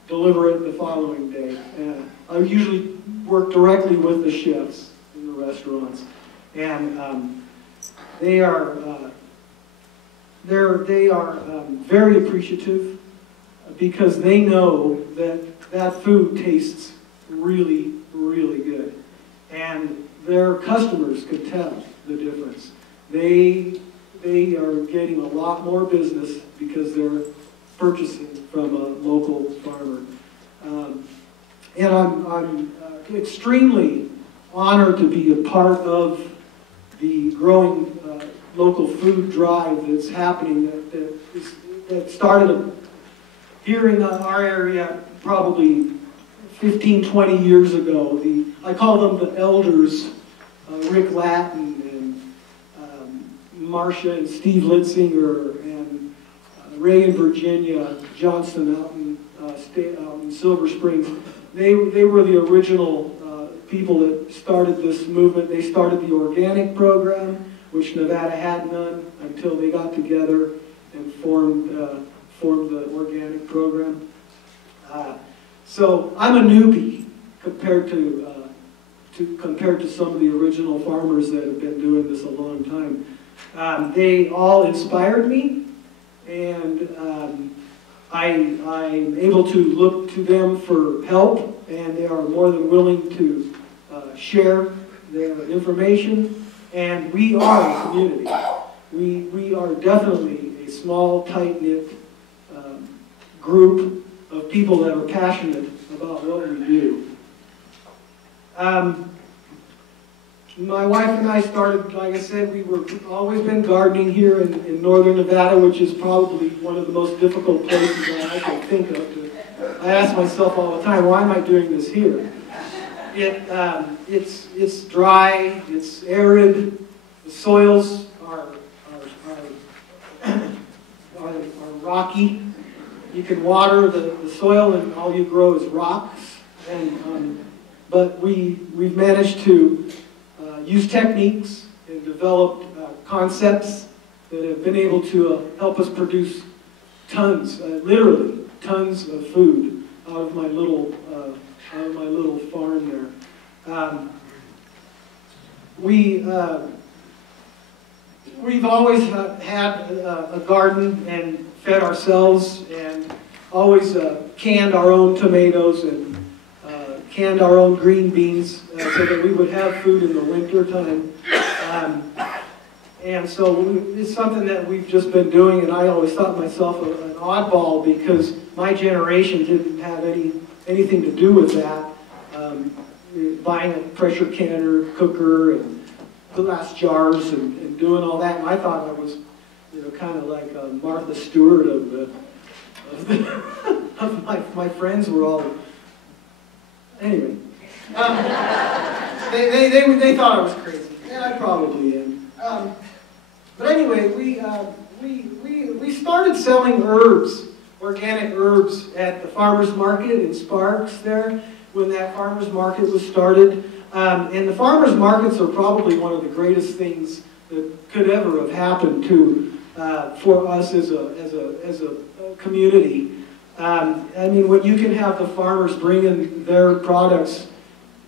deliver it the following day. I usually work directly with the chefs in the restaurants, and they are very appreciative because they know that food tastes really, really good, and their customers can tell the difference. They are getting a lot more business because they're purchasing from a local farmer. And I'm extremely honored to be a part of the growing local food drive that's happening that started here in our area probably 15, 20 years ago. I call them the elders, Rick Latin and Marcia and Steve Litzinger and Ray in Virginia, Johnston out in Silver Springs. They were the original people that started this movement. They started the organic program, which Nevada had none until they got together and formed the organic program. So I'm a newbie compared to some of the original farmers that have been doing this a long time. They all inspired me, and I'm able to look to them for help, and they are more than willing to share their information. And we are a community. We are definitely a small, tight-knit group of people that are passionate about what we do. My wife and I started, like I said, we've always been gardening here in northern Nevada, which is probably one of the most difficult places that I can think of. I ask myself all the time, why am I doing this here? It's dry, it's arid, the soils are rocky. You can water the soil and all you grow is rocks. But we've managed to used techniques and developed concepts that have been able to help us produce tons, literally tons of food out of my little farm there. We've always had a garden and fed ourselves, and always canned our own tomatoes and canned our own green beans so that we would have food in the winter time. And so it's something that we've just been doing, and I always thought myself an oddball because my generation didn't have anything to do with that. Buying a pressure canner, cooker, and glass jars, and doing all that. And I thought I was, kind of like Martha Stewart of my friends were all. Anyway, they thought I was crazy, and I probably am. But anyway, we started selling herbs, organic herbs, at the farmers market in Sparks there when that farmers market was started. And the farmers markets are probably one of the greatest things that could ever have happened for us as a community. I mean, when you can have the farmers bringing their products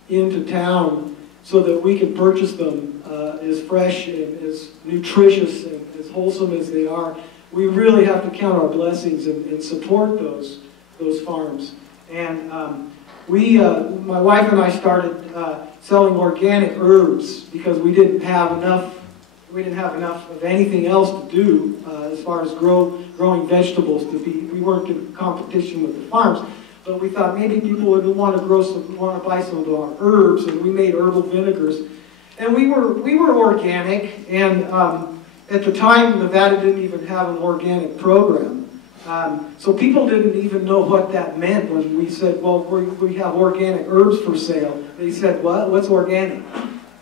into town so that we can purchase them as fresh and as nutritious and as wholesome as they are, we really have to count our blessings and support those farms. And my wife and I started selling organic herbs because we didn't have enough of anything else to do as far as growing vegetables we weren't in competition with the farms. But we thought maybe people would want to buy some of our herbs, and we made herbal vinegars. And we were organic, and at the time Nevada didn't even have an organic program. So people didn't even know what that meant when we said, well, we have organic herbs for sale. They said, what? What's organic?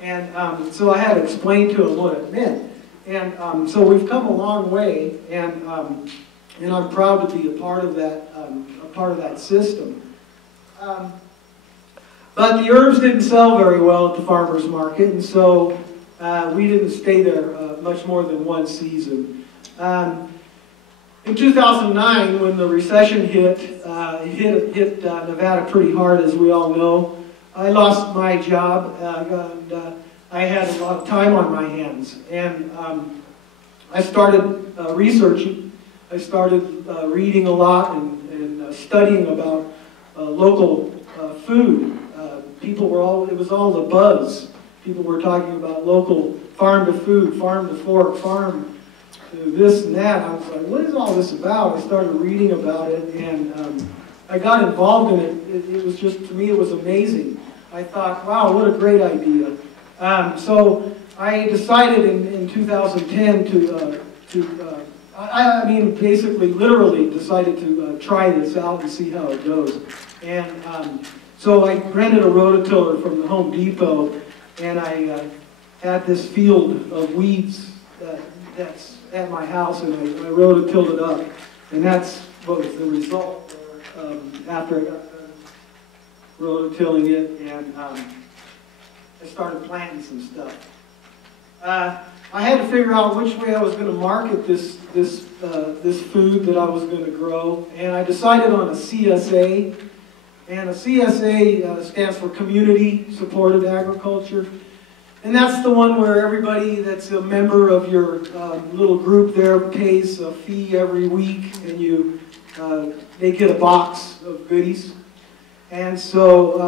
And so I had to explain to them what it meant. And so we've come a long way, and I'm proud to be a part of that system. But the herbs didn't sell very well at the farmers market, and so we didn't stay there much more than one season. In 2009, when the recession hit Nevada pretty hard, as we all know, I lost my job, and I had a lot of time on my hands. And I started researching. I started reading a lot and studying about local food. It was all the buzz. People were talking about local farm to food, farm to fork, farm to this and that. I was like, what is all this about? I started reading about it, and I got involved in it. It was just, to me, it was amazing. I thought, wow, what a great idea. So I decided in 2010 I mean, basically, literally decided to try this out and see how it goes. And so I rented a rototiller from the Home Depot, and I had this field of weeds that's at my house, and I rototilled it up. And that's what was the result after I got done rototilling it, and I started planting some stuff. I had to figure out which way I was going to market this food that I was going to grow, and I decided on a CSA. And a CSA stands for Community Supported Agriculture, and that's the one where everybody that's a member of your little group there pays a fee every week, and they get a box of goodies. And so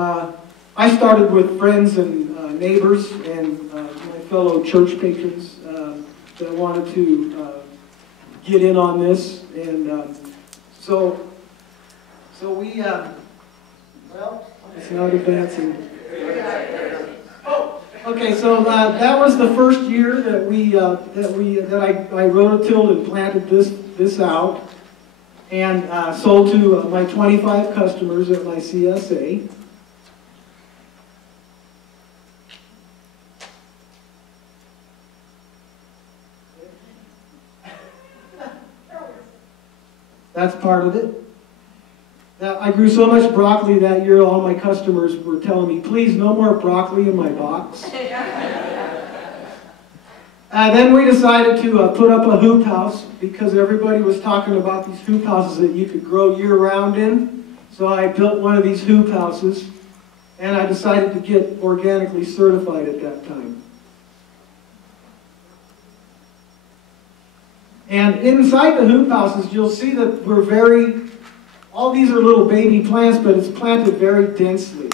I started with friends and neighbors and my fellow church patrons that wanted to get in on this, and so we, well, it's not advancing. Oh, okay. So that was the first year that I rototilled and planted this out, and sold to my 25 customers at my CSA. That's part of it. I grew so much broccoli that year, all my customers were telling me, please, no more broccoli in my box. Then we decided to put up a hoop house because everybody was talking about these hoop houses that you could grow year-round in. So I built one of these hoop houses, and I decided to get organically certified at that time. And inside the hoop houses, you'll see that all these are little baby plants, but it's planted very densely.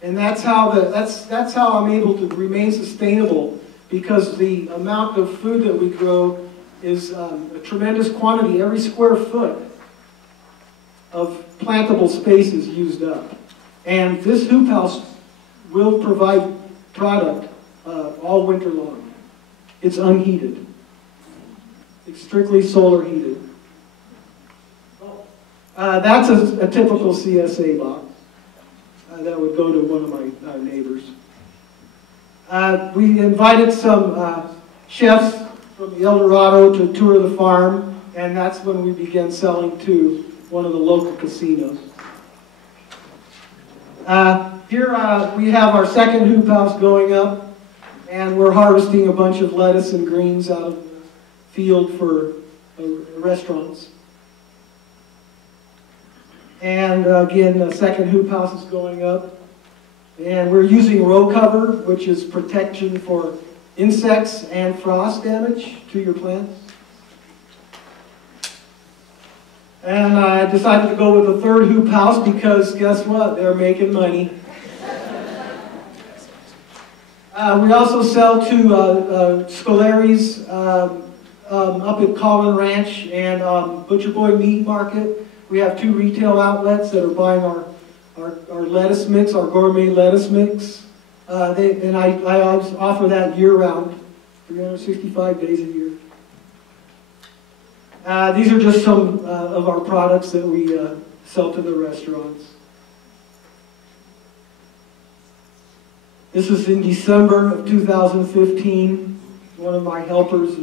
And that's how I'm able to remain sustainable, because the amount of food that we grow is a tremendous quantity. Every square foot of plantable space is used up. And this hoop house will provide product all winter long. It's unheated. It's strictly solar heated. That's a typical CSA box that would go to one of my neighbors. We invited some chefs from the El Dorado to tour the farm, and that's when we began selling to one of the local casinos. Here we have our second hoop house going up, and we're harvesting a bunch of lettuce and greens out of the field for restaurants. And again, the second hoop house is going up. And we're using row cover, which is protection for insects and frost damage to your plants. And I decided to go with a third hoop house because guess what? They're making money. We also sell to Scolari's up at Collin Ranch and Butcher Boy Meat Market. We have 2 retail outlets that are buying our lettuce mix, our gourmet lettuce mix. And I offer that year-round, 365 days a year. These are just some of our products that we sell to the restaurants. This is in December of 2015. One of my helpers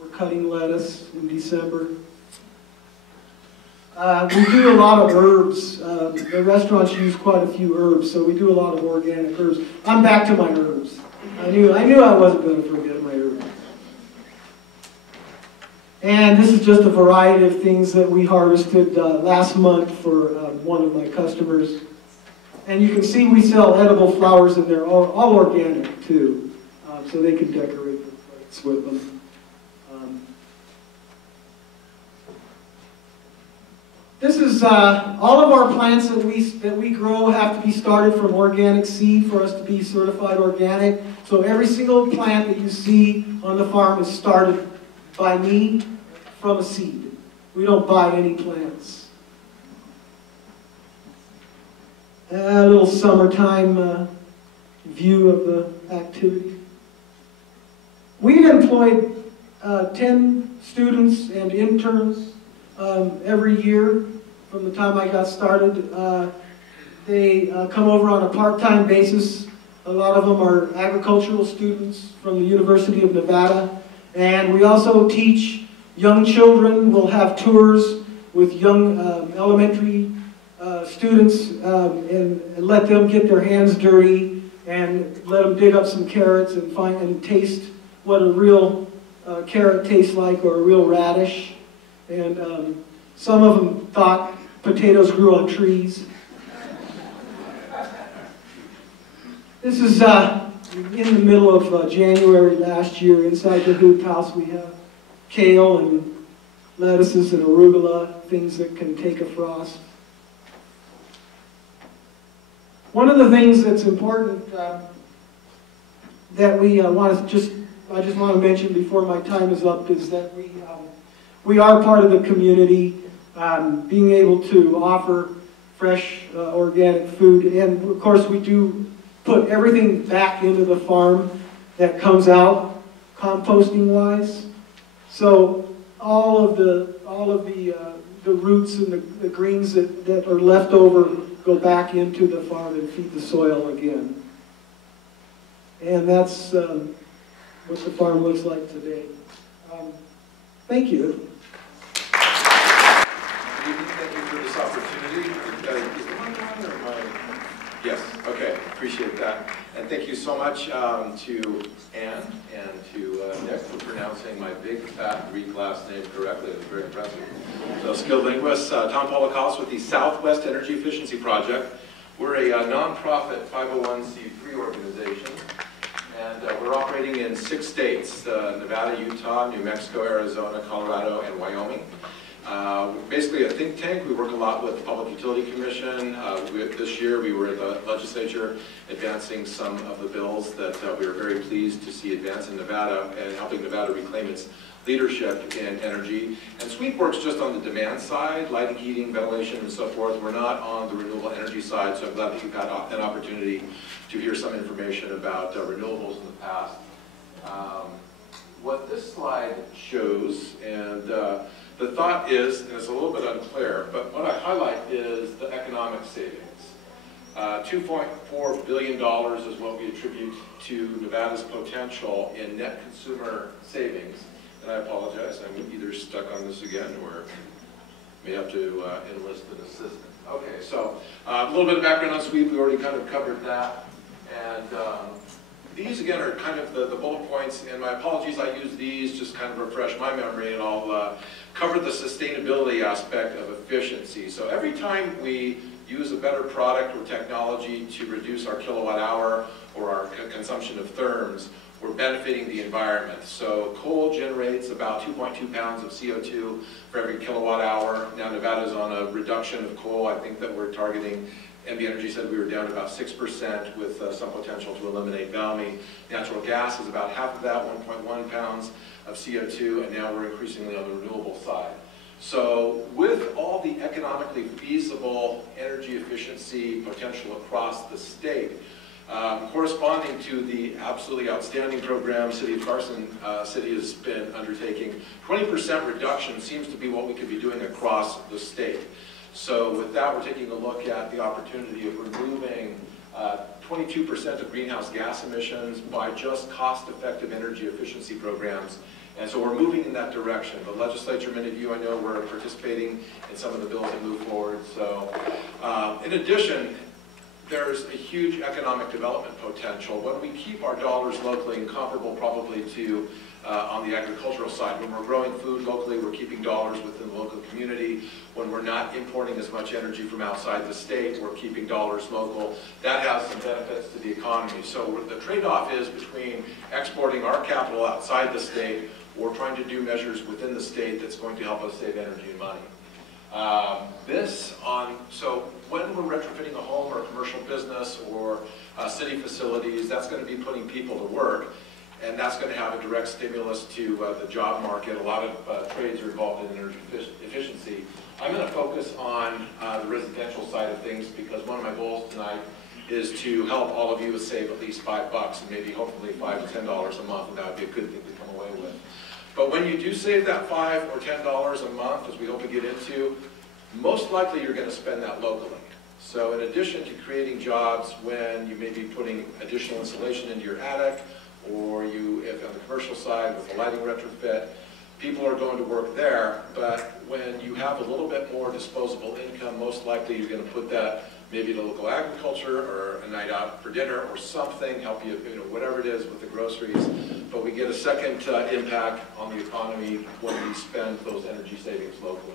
we're cutting lettuce in December. We do a lot of herbs. The restaurants use quite a few herbs, so we do a lot of organic herbs. I'm back to my herbs. I knew I wasn't going to forget my herbs. And this is just a variety of things that we harvested last month for one of my customers. And you can see we sell edible flowers in there, all organic too, so they can decorate their plates with them. This is all of our plants that we grow have to be started from organic seed for us to be certified organic. So every single plant that you see on the farm is started by me from a seed. We don't buy any plants. A little summertime view of the activity. We've employed 10 students and interns every year from the time I got started. They come over on a part-time basis. A lot of them are agricultural students from the University of Nevada. And we also teach young children. We'll have tours with young elementary students and let them get their hands dirty and let them dig up some carrots and find and taste what a real carrot tastes like, or a real radish. And some of them thought potatoes grew on trees. This is in the middle of January last year. Inside the hoop house we have kale and lettuces and arugula, things that can take a frost. One of the things that's important that we I just want to mention before my time is up is that we are part of the community, being able to offer fresh organic food, and of course we do put everything back into the farm that comes out composting wise. So all of the roots and the greens that are left over go back into the farm and feed the soil again. And that's what the farm looks like today. Thank you. Thank you for this opportunity. Appreciate that. And thank you so much to Anne and to Nick for pronouncing my big, fat Greek last name correctly. It was very impressive. So, skilled linguists, Tom Polakos with the Southwest Energy Efficiency Project. We're a nonprofit 501c3 organization, and we're operating in 6 states, Nevada, Utah, New Mexico, Arizona, Colorado, and Wyoming. Basically a think tank. We work a lot with the Public Utility Commission. This year we were at the legislature advancing some of the bills that we were very pleased to see advance in Nevada and helping Nevada reclaim its leadership in energy. And SWEEP works just on the demand side, lighting, heating, ventilation, and so forth. We're not on the renewable energy side, so I'm glad that you've had an opportunity to hear some information about renewables in the past. What this slide shows, and the thought is, and it's a little bit unclear, but what I highlight is the economic savings. $2.4 billion is what we attribute to Nevada's potential in net consumer savings. And I apologize, I'm either stuck on this again or may have to enlist an assistant. Okay, so a little bit of background on SWEEP, we already kind of covered that. And these again are kind of the bullet points, and my apologies, I use these just kind of refresh my memory, and I'll cover the sustainability aspect of efficiency. So every time we use a better product or technology to reduce our kilowatt hour or our consumption of therms, we're benefiting the environment. So coal generates about 2.2 pounds of CO2 for every kilowatt hour. Now Nevada's on a reduction of coal. I think that we're targeting, NB Energy said we were down to about 6% with some potential to eliminate Valmy. Natural gas is about half of that, 1.1 pounds of CO2, and now we're increasingly on the renewable side. So with all the economically feasible energy efficiency potential across the state, corresponding to the absolutely outstanding program City of Carson City has been undertaking, 20% reduction seems to be what we could be doing across the state. So with that, we're taking a look at the opportunity of removing 22% of greenhouse gas emissions by just cost-effective energy efficiency programs. And so we're moving in that direction. The legislature, many of you I know, were participating in some of the bills that move forward. So in addition, there's a huge economic development potential. When we keep our dollars locally, and comparable probably to on the agricultural side, when we're growing food locally, we're keeping dollars within the local community. When we're not importing as much energy from outside the state, we're keeping dollars local. That has some benefits to the economy. So the trade-off is between exporting our capital outside the state or trying to do measures within the state that's going to help us save energy and money. So when we're retrofitting a home or a commercial business or city facilities, that's going to be putting people to work, and that's going to have a direct stimulus to the job market. A lot of trades are involved in energy efficiency. I'm going to focus on the residential side of things because one of my goals tonight is to help all of you save at least $5 and maybe hopefully $5 to $10 a month, and that would be a good thing to come away with. But when you do save that $5 or $10 a month, as we hope to get into, most likely you're going to spend that locally. So in addition to creating jobs when you may be putting additional insulation into your attic, or if on the commercial side with a lighting retrofit, people are going to work there. But when you have a little bit more disposable income, most likely you're going to put that maybe to local agriculture or a night out for dinner or something, help you, whatever it is with the groceries. But we get a second impact on the economy when we spend those energy savings locally.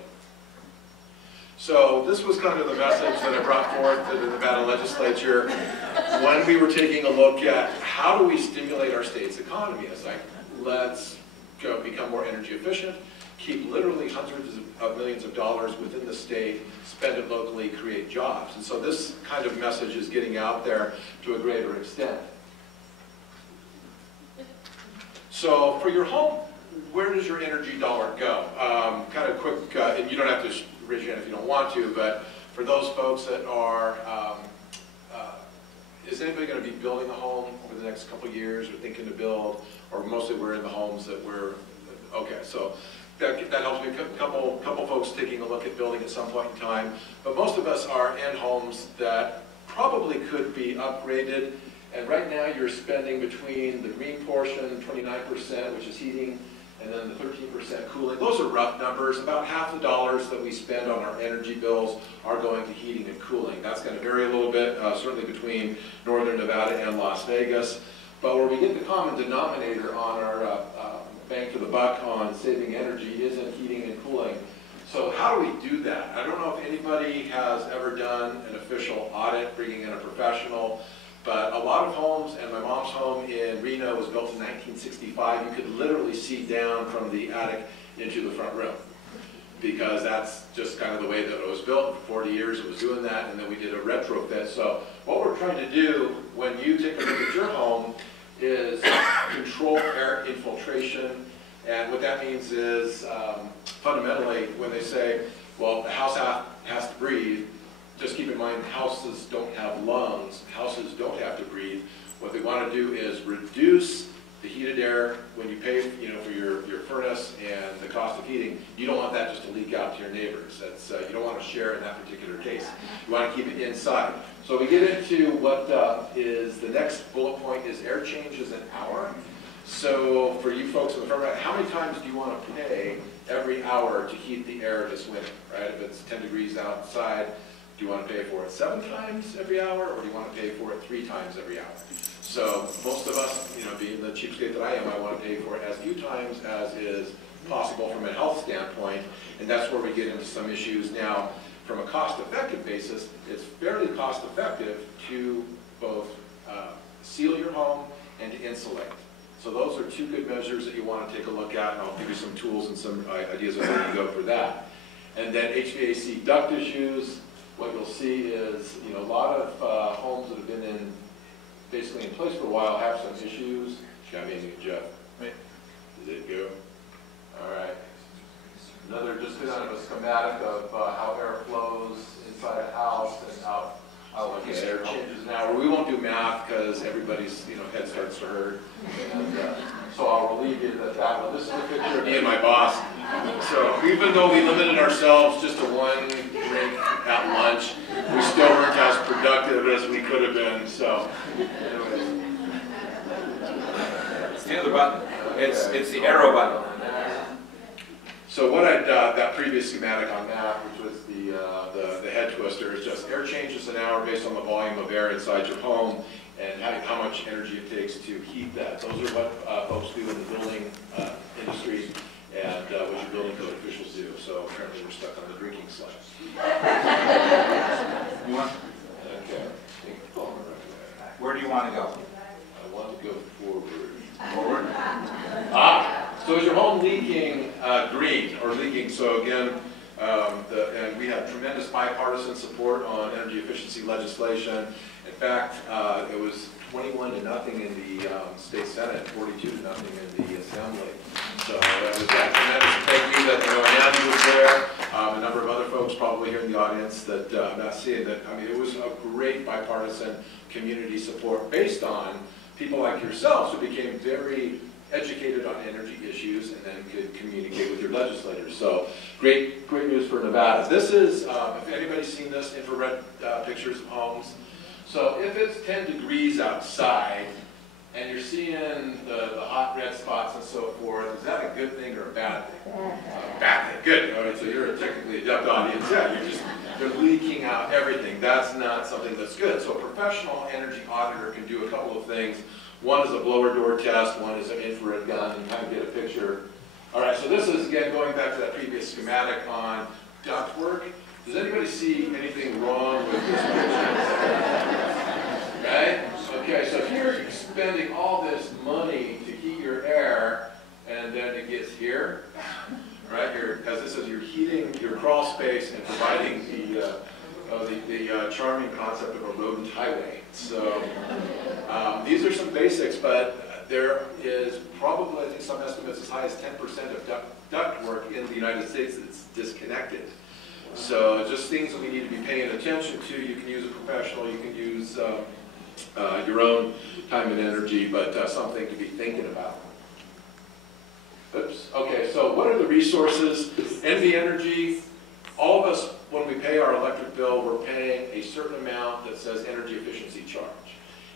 So this was kind of the message that I brought forth to the Nevada legislature when we were taking a look at how do we stimulate our state's economy. It's like, let's go become more energy efficient, keep literally hundreds of millions of dollars within the state, spend it locally, create jobs. And so this kind of message is getting out there to a greater extent. So for your home, where does your energy dollar go? Kind of quick, and you don't have to raise your hand if you don't want to, but for those folks that are, is anybody going to be building a home over the next couple of years or thinking to build, or mostly we're in the homes that we're, okay, so that helps me. A couple folks taking a look at building at some point in time, but most of us are in homes that probably could be upgraded, and right now you're spending between the green portion, 29%, which is heating, and then the 13% cooling. Those are rough numbers. About half the dollars that we spend on our energy bills are going to heating and cooling. That's going to vary a little bit, certainly between northern Nevada and Las Vegas. But where we get the common denominator on our bang for the buck on saving energy is in heating and cooling. So how do we do that? I don't know if anybody has ever done an official audit, bringing in a professional. But a lot of homes, and my mom's home in Reno was built in 1965, you could literally see down from the attic into the front room. Because that's just kind of the way that it was built. For 40 years it was doing that, and then we did a retrofit. So what we're trying to do when you take a look at your home is control air infiltration. And what that means is, fundamentally, when they say, well, the house has to breathe, just keep in mind, houses don't have lungs, houses don't have to breathe. What they want to do is reduce the heated air when you pay, for your furnace and the cost of heating. You don't want that just to leak out to your neighbors. That's you don't want to share in that particular case. You want to keep it inside. So we get into what is the next bullet point is air changes an hour. So for you folks in the front, how many times do you want to pay every hour to heat the air this winter, right? If it's 10 degrees outside, do you want to pay for it 7 times every hour, or do you want to pay for it 3 times every hour? So most of us, being the cheapskate that I am, I want to pay for it as few times as is possible from a health standpoint, and that's where we get into some issues. Now, from a cost-effective basis, it's fairly cost-effective to both seal your home and to insulate. So those are 2 good measures that you want to take a look at, and I'll give you some tools and some ideas of where you go for that. And then HVAC duct issues. What you'll see is, a lot of homes that have been basically in place for a while have some issues. Got me, Jeff. Did it go? All right. Just kind of a schematic of how air flows inside a house and out. Air changes an hour. We won't do math because everybody's head starts to hurt. And so I'll relieve you of that one. This is a picture of me and my boss. So even though we limited ourselves just to 1 drink at lunch, we still weren't as productive as we could have been. So anyways. It's the other button. It's the arrow button. So what that previous schematic on that, which was the head twister, is just air changes an hour based on the volume of air inside your home and how much energy it takes to heat that. Those are what folks do in the building industry and what your building code officials do. So apparently we're stuck on the drinking slide. You want? Okay. Where do you want to go? I want to go forward. Forward? So is your home leaking green or leaking? So again, and we have tremendous bipartisan support on energy efficiency legislation. In fact, it was 21-0 in the state senate, 42-0 in the assembly. So that was that tremendous. Thank you that Andy was there. A number of other folks probably here in the audience that I'm not seeing that. I mean, it was a great bipartisan community support based on people like yourselves who became very educated on energy issues and then could communicate with your legislators. So great news for Nevada. This is, if anybody's seen this, infrared pictures of homes. So if it's 10 degrees outside and you're seeing the hot red spots and so forth, is that a good thing or a bad thing? Bad thing, good. All right, so you're technically adept audience. Yeah, you're leaking out everything. That's not something that's good. So a professional energy auditor can do a couple of things. One is a blower door test, one is an infrared gun, and you kind of get a picture. All right, so this is, again, going back to that previous schematic on ductwork. Does anybody see anything wrong with this picture? Right? Okay, so if you're spending all this money to heat your air, and then it gets here, right, as this is, you're heating your crawl space and providing the charming concept of a rodent highway. So these are some basics, but there is probably, I think some estimates as high as 10% of ductwork in the United States that's disconnected. So just things that we need to be paying attention to. You can use a professional, you can use your own time and energy, but something to be thinking about. Oops. Okay, so what are the resources? NV Energy, all of us, when we pay our electric bill, we're paying a certain amount that says energy efficiency charge.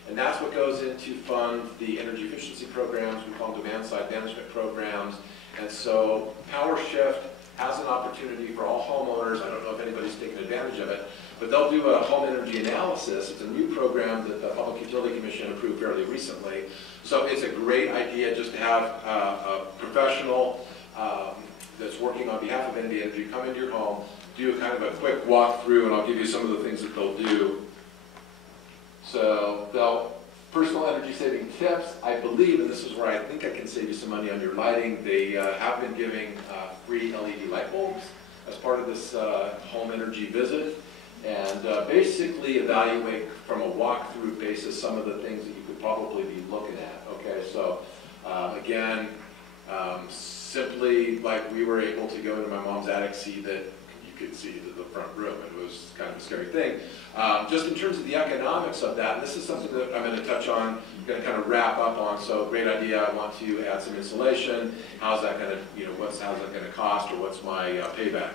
And that's what goes in to fund the energy efficiency programs. We call them demand side management programs. And so Power Shift has an opportunity for all homeowners. I don't know if anybody's taken advantage of it, but they'll do a home energy analysis. It's a new program that the Public Utility Commission approved fairly recently. So it's a great idea just to have a professional that's working on behalf of ND Energy come into your home, do a kind of a quick walkthrough, and I'll give you some of the things that they'll do. So they'll personal energy saving tips, I believe, and this is where I think I can save you some money on your lighting. They have been giving free LED light bulbs as part of this home energy visit, and basically evaluate from a walkthrough basis some of the things that you could probably be looking at. Okay, so again, simply like we were able to go into my mom's attic, see that you could see to the front room. It was kind of a scary thing. Just in terms of the economics of that, and this is something that I'm going to touch on, going to kind of wrap up on. So great idea. I want to add some insulation. How's that going to, how's that going to cost, or what's my payback?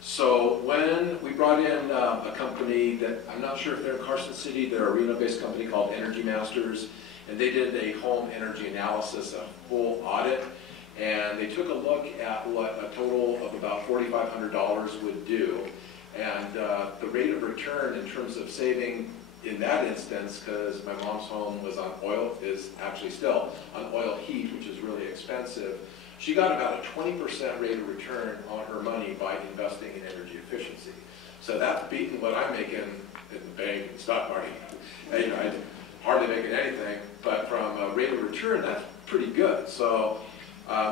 So when we brought in a company that I'm not sure if they're in Carson City, they're a Reno-based company called Energy Masters, and they did a home energy analysis, a full audit. And they took a look at what a total of about $4,500 would do. And the rate of return in terms of saving in that instance, because my mom's home was on oil, is actually still on oil heat, which is really expensive. She got about a 20% rate of return on her money by investing in energy efficiency. So that's beating what I'm making in the bank and stock market. I'm hardly making anything, but from a rate of return, that's pretty good. So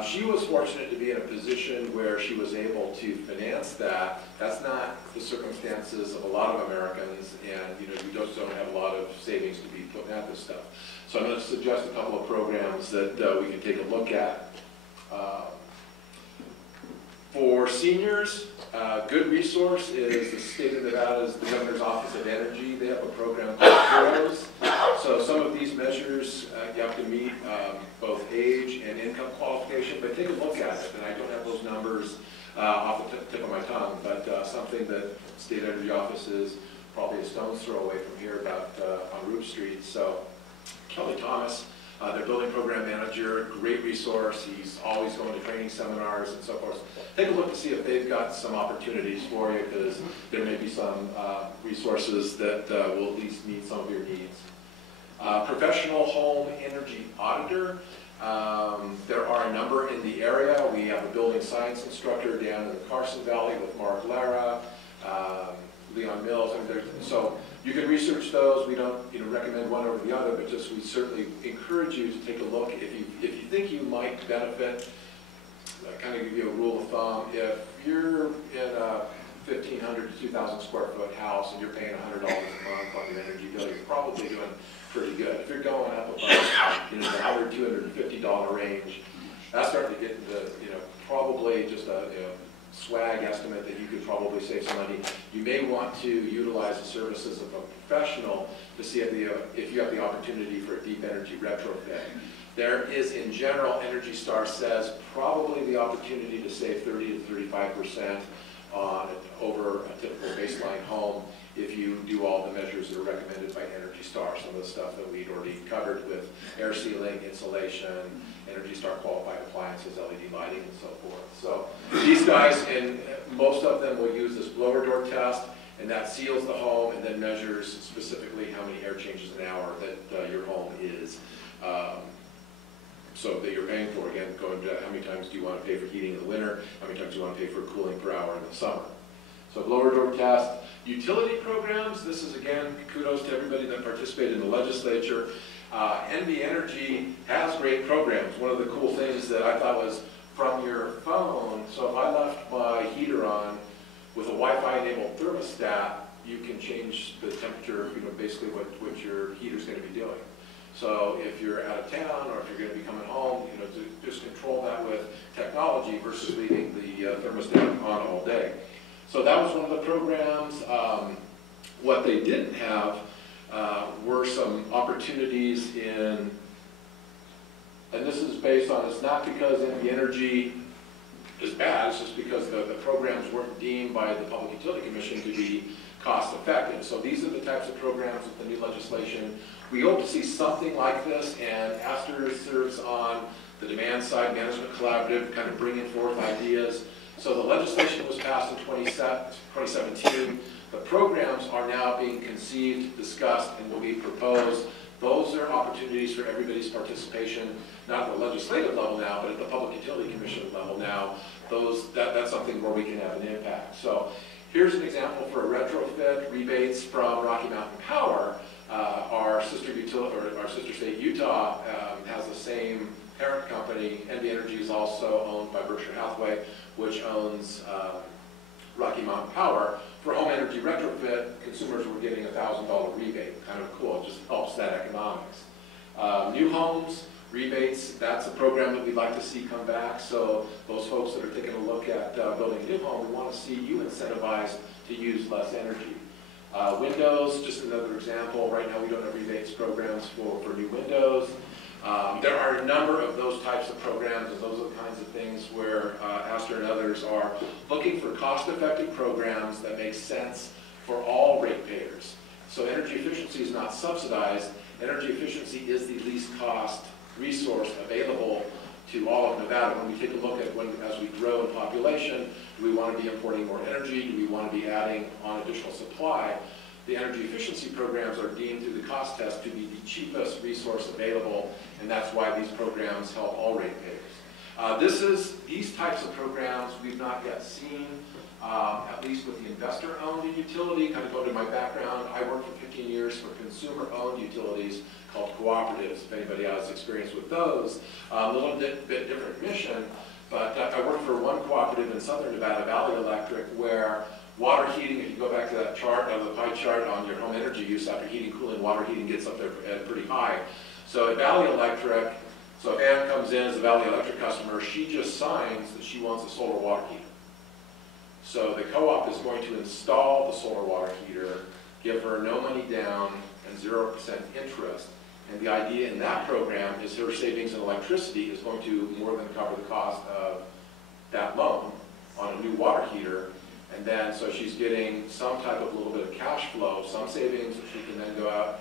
she was fortunate to be in a position where she was able to finance that. That's not the circumstances of a lot of Americans, and you just don't have a lot of savings to be putting at this stuff. So I'm going to suggest a couple of programs that we can take a look at. For seniors, good resource is the state of Nevada's, the Governor's Office of Energy. They have a program called Heroes. So some of these measures, you have to meet both age and income qualification, but take a look at it. And I don't have those numbers off the tip of my tongue, but something that State Energy Office is probably a stone's throw away from here, about on Root Street. So Kelly Thomas, their building program manager, great resource. He's always going to training seminars and so forth. Take a look to see if they've got some opportunities for you, because there may be some resources that will at least meet some of your needs. Professional home energy auditor. There are a number in the area. We have a building science instructor down in the Carson Valley with Mark Lara, Leon Mills. So you can research those. We don't recommend one over the other, but just we certainly encourage you to take a look. If you think you might benefit, kind of give you a rule of thumb. If you're in a 1,500 to 2,000 square foot house and you're paying $100 a month on your energy bill, you're probably doing pretty good. If you're going up about the $100, $250 range, that's starting to get into probably just a swag estimate that you could probably save some money. You may want to utilize the services of a professional to see if you have the opportunity for a deep energy retrofit. There is, in general, Energy Star says probably the opportunity to save 30 to 35% on over a typical baseline home if you do all the measures that are recommended by Energy Star. Some of the stuff that we'd already covered with air sealing, insulation, Energy Star qualified appliances, LED lighting, and so forth. So these guys, and most of them will use this blower door test, and that seals the home and then measures specifically how many air changes an hour that your home is. So that you're paying for, again, going to how many times do you want to pay for heating in the winter, how many times do you want to pay for cooling per hour in the summer. So blower door test. Utility programs, this is again, kudos to everybody that participated in the legislature. NB Energy has great programs. One of the cool things that I thought was from your phone, so if I left my heater on with a Wi-Fi enabled thermostat, you can change the temperature, basically what your heater's going to be doing. So if you're out of town or if you're going to be coming home, to just control that with technology versus leaving the thermostat on all day. So that was one of the programs. What they didn't have were some opportunities in, and this is based on, it's not because NB Energy is bad, it's just because the programs weren't deemed by the Public Utility Commission to be cost effective. So these are the types of programs with the new legislation We hope to see something like this, and Aster serves on the demand side management collaborative, kind of bringing forth ideas. So the legislation was passed in 2017. The programs are now being conceived, discussed, and will be proposed. Those are opportunities for everybody's participation, not at the legislative level now, but at the Public Utility Commission level now. That's something where we can have an impact. So here's an example for a retrofit. Rebates from Rocky Mountain Power. Our sister state, Utah, has the same parent company. NV Energy is also owned by Berkshire Hathaway, which owns Rocky Mountain Power. For home energy retrofit, consumers were getting a $1,000 rebate. Kind of cool, it just helps that economics. New homes, rebates, that's a program that we'd like to see come back. So those folks that are taking a look at building a new home, we want to see you incentivized to use less energy. Windows, just another example. Right now we don't have rebates programs for new windows. There are a number of those types of programs, and those are the kinds of things where Aster and others are looking for cost-effective programs that make sense for all ratepayers. So energy efficiency is not subsidized. Energy efficiency is the least cost resource available to all of Nevada. When we take a look at as we grow in population, do we want to be importing more energy? Do we want to be adding on additional supply? The energy efficiency programs are deemed through the cost test to be the cheapest resource available, and that's why these programs help all ratepayers. These types of programs we've not yet seen, at least with the investor-owned utility. Kind of go to my background. I worked for 15 years for consumer-owned utilities called cooperatives. If anybody has experience with those, a little bit different mission. But I worked for one cooperative in Southern Nevada, Valley Electric, where water heating, if you go back to that chart, the pie chart on your home energy use after heating, cooling, water heating gets up there pretty high. So at Valley Electric, so if Ann comes in as a Valley Electric customer, she just signs that she wants a solar water heater. So the co-op is going to install the solar water heater, give her no money down and 0% interest. And the idea in that program is her savings in electricity is going to more than cover the cost of that loan on a new water heater. And then, so she's getting some type of little bit of cash flow, some savings that she can then go out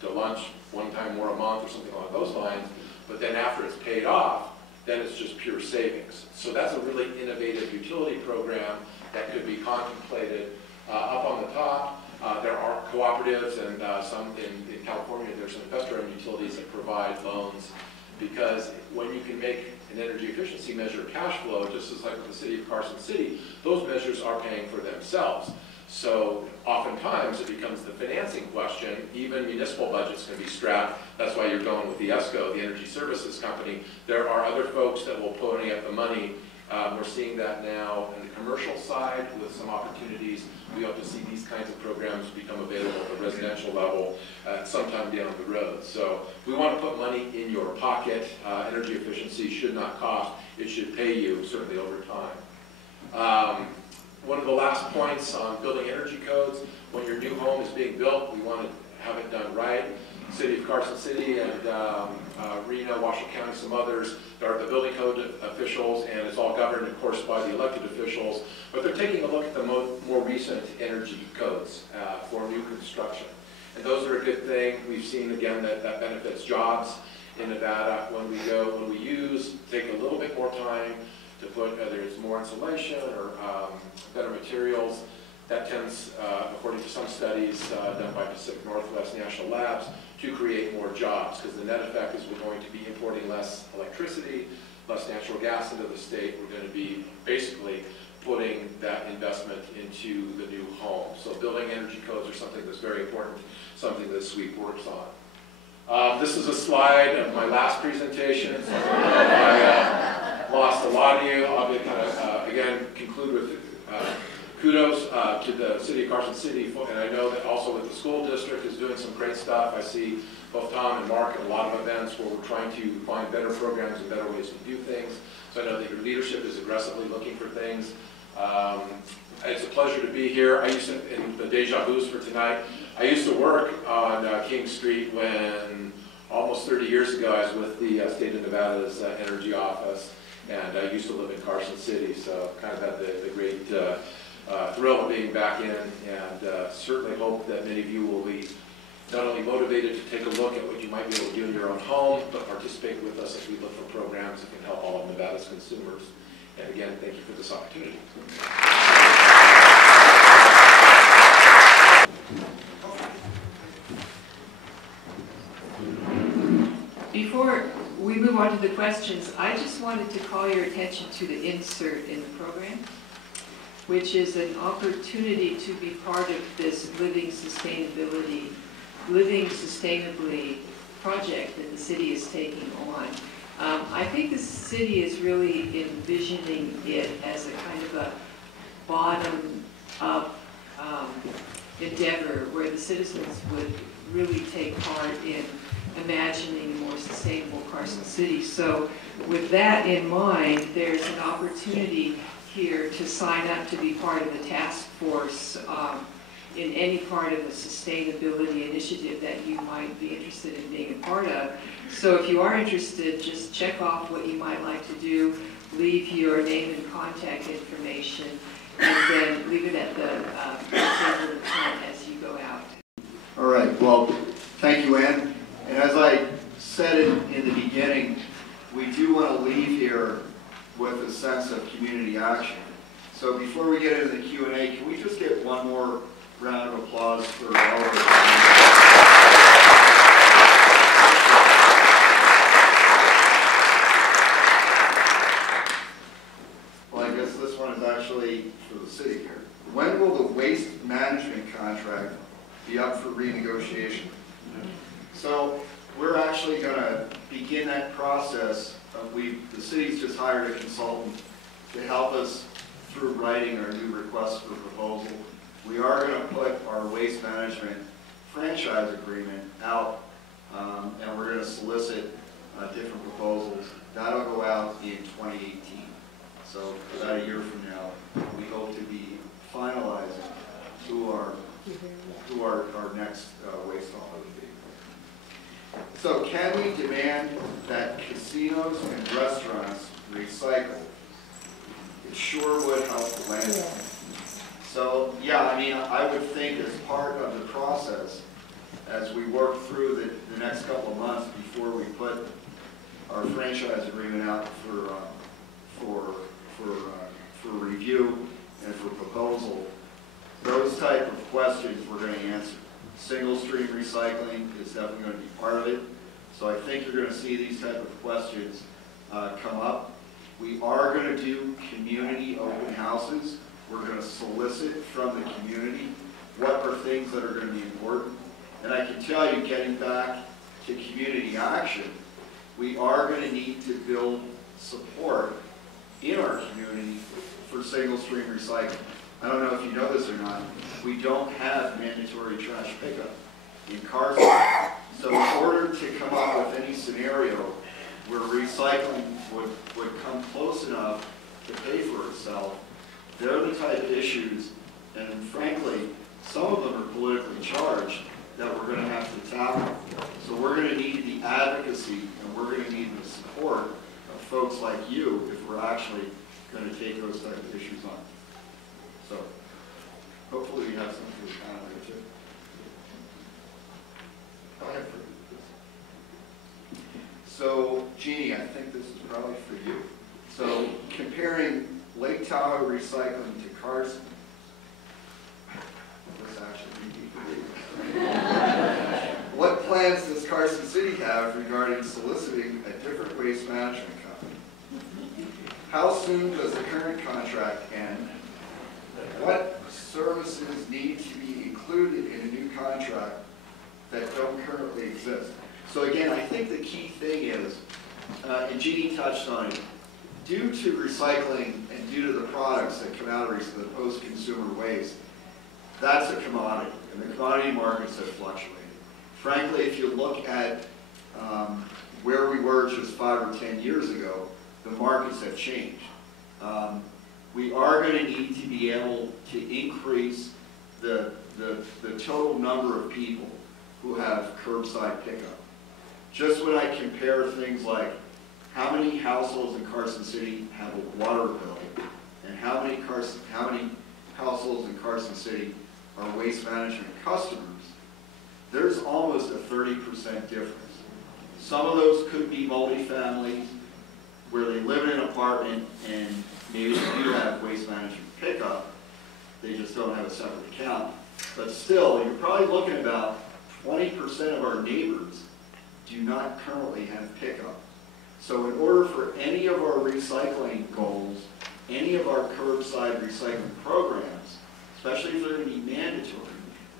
to lunch one time more a month or something along those lines. But then after it's paid off, then it's just pure savings. So that's a really innovative utility program that could be contemplated. Up on the top, there are cooperatives and some in California, there's some investor-owned utilities that provide loans, because when you can make an energy efficiency measure cash flow, just as like with the city of Carson City, those measures are paying for themselves. So oftentimes it becomes the financing question. Even municipal budgets can be strapped. That's why you're going with the ESCO, the energy services company. There are other folks that will pony up the money. We're seeing that now in the commercial side with some opportunities. We hope to see these kinds of programs become available at the residential level sometime down the road. So we want to put money in your pocket. Energy efficiency should not cost. It should pay you, certainly over time. One of the last points on building energy codes, when your new home is being built, we want to have it done right. City of Carson City and Reno, Washoe County, some others, there are the building code officials, and it's all governed, of course, by the elected officials. But they're taking a look at the more recent energy codes for new construction. And those are a good thing. We've seen, again, that benefits jobs in Nevada. When we take a little bit more time to put, whether it's more insulation or better materials, that tends, according to some studies done by Pacific Northwest National Labs, to create more jobs, because the net effect is we're going to be importing less electricity, less natural gas into the state. We're going to be basically putting that investment into the new home. So building energy codes are something that's very important, something that SWEEP works on. This is a slide of my last presentation. So I lost a lot of you. I'll kind of, again, conclude with kudos to the City of Carson City, and I know that also with the school district is doing some great stuff. I see both Tom and Mark at a lot of events where we're trying to find better programs and better ways to do things. So I know that your leadership is aggressively looking for things. It's a pleasure to be here. I used to, in the deja vu's for tonight, I used to work on King Street when, almost 30 years ago, I was with the State of Nevada's Energy Office, and I used to live in Carson City, so kind of had the great thrill of being back in, and certainly hope that many of you will be not only motivated to take a look at what you might be able to do in your own home, but participate with us as we look for programs that can help all of Nevada's consumers. And again, thank you for this opportunity. Before we move on to the questions, I just wanted to call your attention to the insert in the program, which is an opportunity to be part of this Living Sustainably project that the city is taking on. I think the city is really envisioning it as a kind of a bottom-up endeavor where the citizens would really take part in imagining a more sustainable Carson City. So with that in mind, there's an opportunity here to sign up to be part of the task force in any part of the sustainability initiative that you might be interested in being a part of. So if you are interested, just check off what you might like to do, leave your name and contact information, and then leave it at the table of the front as you go out. All right, well, thank you, Ann. And as I said in the beginning, we do want to leave here with a sense of community action. So before we get into the Q&A, can we just get one more round of applause for all of us? Well, I guess this one is actually for the city here. When will the waste management contract be up for renegotiation? So we're actually going to begin that process. The city's just hired a consultant to help us through writing our new request for proposal. We are going to put our waste management franchise agreement out, and we're going to solicit different proposals. That'll go out in 2018. So about a year from now, we hope to be finalizing who our next waste hauler would be. So can we demand that casinos and restaurants recycle? It sure would help the landfill. So yeah, I mean, I would think as part of the process, as we work through the next couple of months before we put our franchise agreement out for review and for proposal, those type of questions we're going to answer. Single stream recycling is definitely going to be part of it. So I think you're going to see these type of questions come up. We are going to do community open houses. We're going to solicit from the community what are things that are going to be important. And I can tell you, getting back to community action, we are going to need to build support in our community for single stream recycling. I don't know if you know this or not, we don't have mandatory trash pickup in Carson. So in order to come up with any scenario where recycling would come close enough to pay for itself, they're the type of issues, and frankly, some of them are politically charged, that we're going to have to tackle. So we're going to need the advocacy, and we're going to need the support of folks like you if we're actually going to take those type of issues on. So hopefully we have something for the panel here too. Go ahead. So Jeannie, I think this is probably for you. So comparing Lake Tahoe recycling to Carson, this actually what plans does Carson City have regarding soliciting a different waste management company? How soon does the current contract end? What services need to be included in a new contract that don't currently exist? So again, I think the key thing is, and Jeannie touched on it, due to recycling and due to the products that come out of the post-consumer waste, that's a commodity, and the commodity markets have fluctuated. Frankly, if you look at where we were just 5 or 10 years ago, the markets have changed. We are going to need to be able to increase the total number of people who have curbside pickup. Just when I compare things like how many households in Carson City have a water bill, and how many households in Carson City are waste management customers, there's almost a 30% difference. Some of those could be multifamilies where they live in an apartment and maybe they do have waste management pickup, they just don't have a separate account. But still, you're probably looking about 20% of our neighbors do not currently have pickup. So in order for any of our recycling goals, any of our curbside recycling programs, especially if they're going to be mandatory,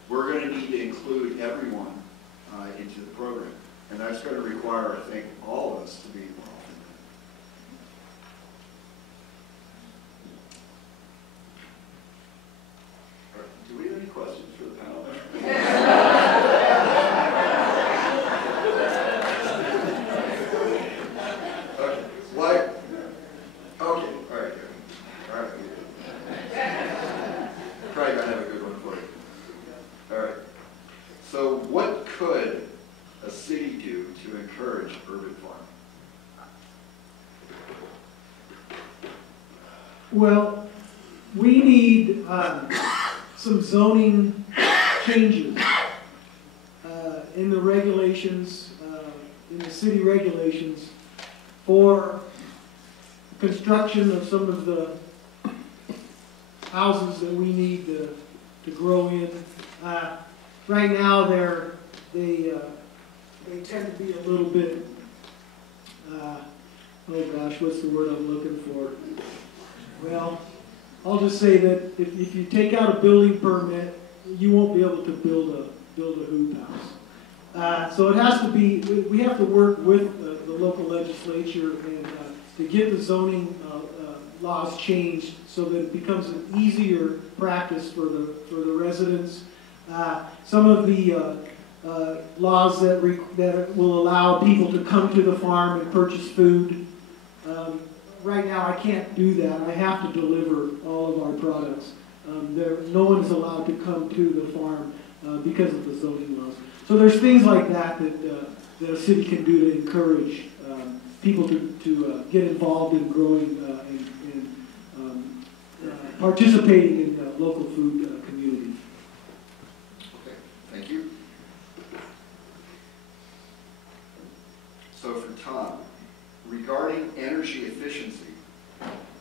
we're going to need to include everyone into the program. And that's going to require, I think, all of us to be involved in that. Do we have any questions for the panel? Okay. Why? Okay. All right. All right. Probably gonna have a good one for you. All right. So, what could a city do to encourage urban farming? Well, we need some zoning changes in the regulations, in the city regulations for construction of some of the houses that we need to grow in. Right now, they tend to be a little bit, oh gosh, what's the word I'm looking for? Well, I'll just say that if you take out a building permit, you won't be able to build a hoop house. So it has to be, we have to work with the local legislature and to get the zoning laws changed so that it becomes an easier practice for the residents. Some of the laws that will allow people to come to the farm and purchase food. Right now, I can't do that. I have to deliver all of our products. No one is allowed to come to the farm because of the zoning laws. So there's things like that that a city can do to encourage people to get involved in growing and participating in the local food community. Okay, thank you. So for Tom, regarding energy efficiency,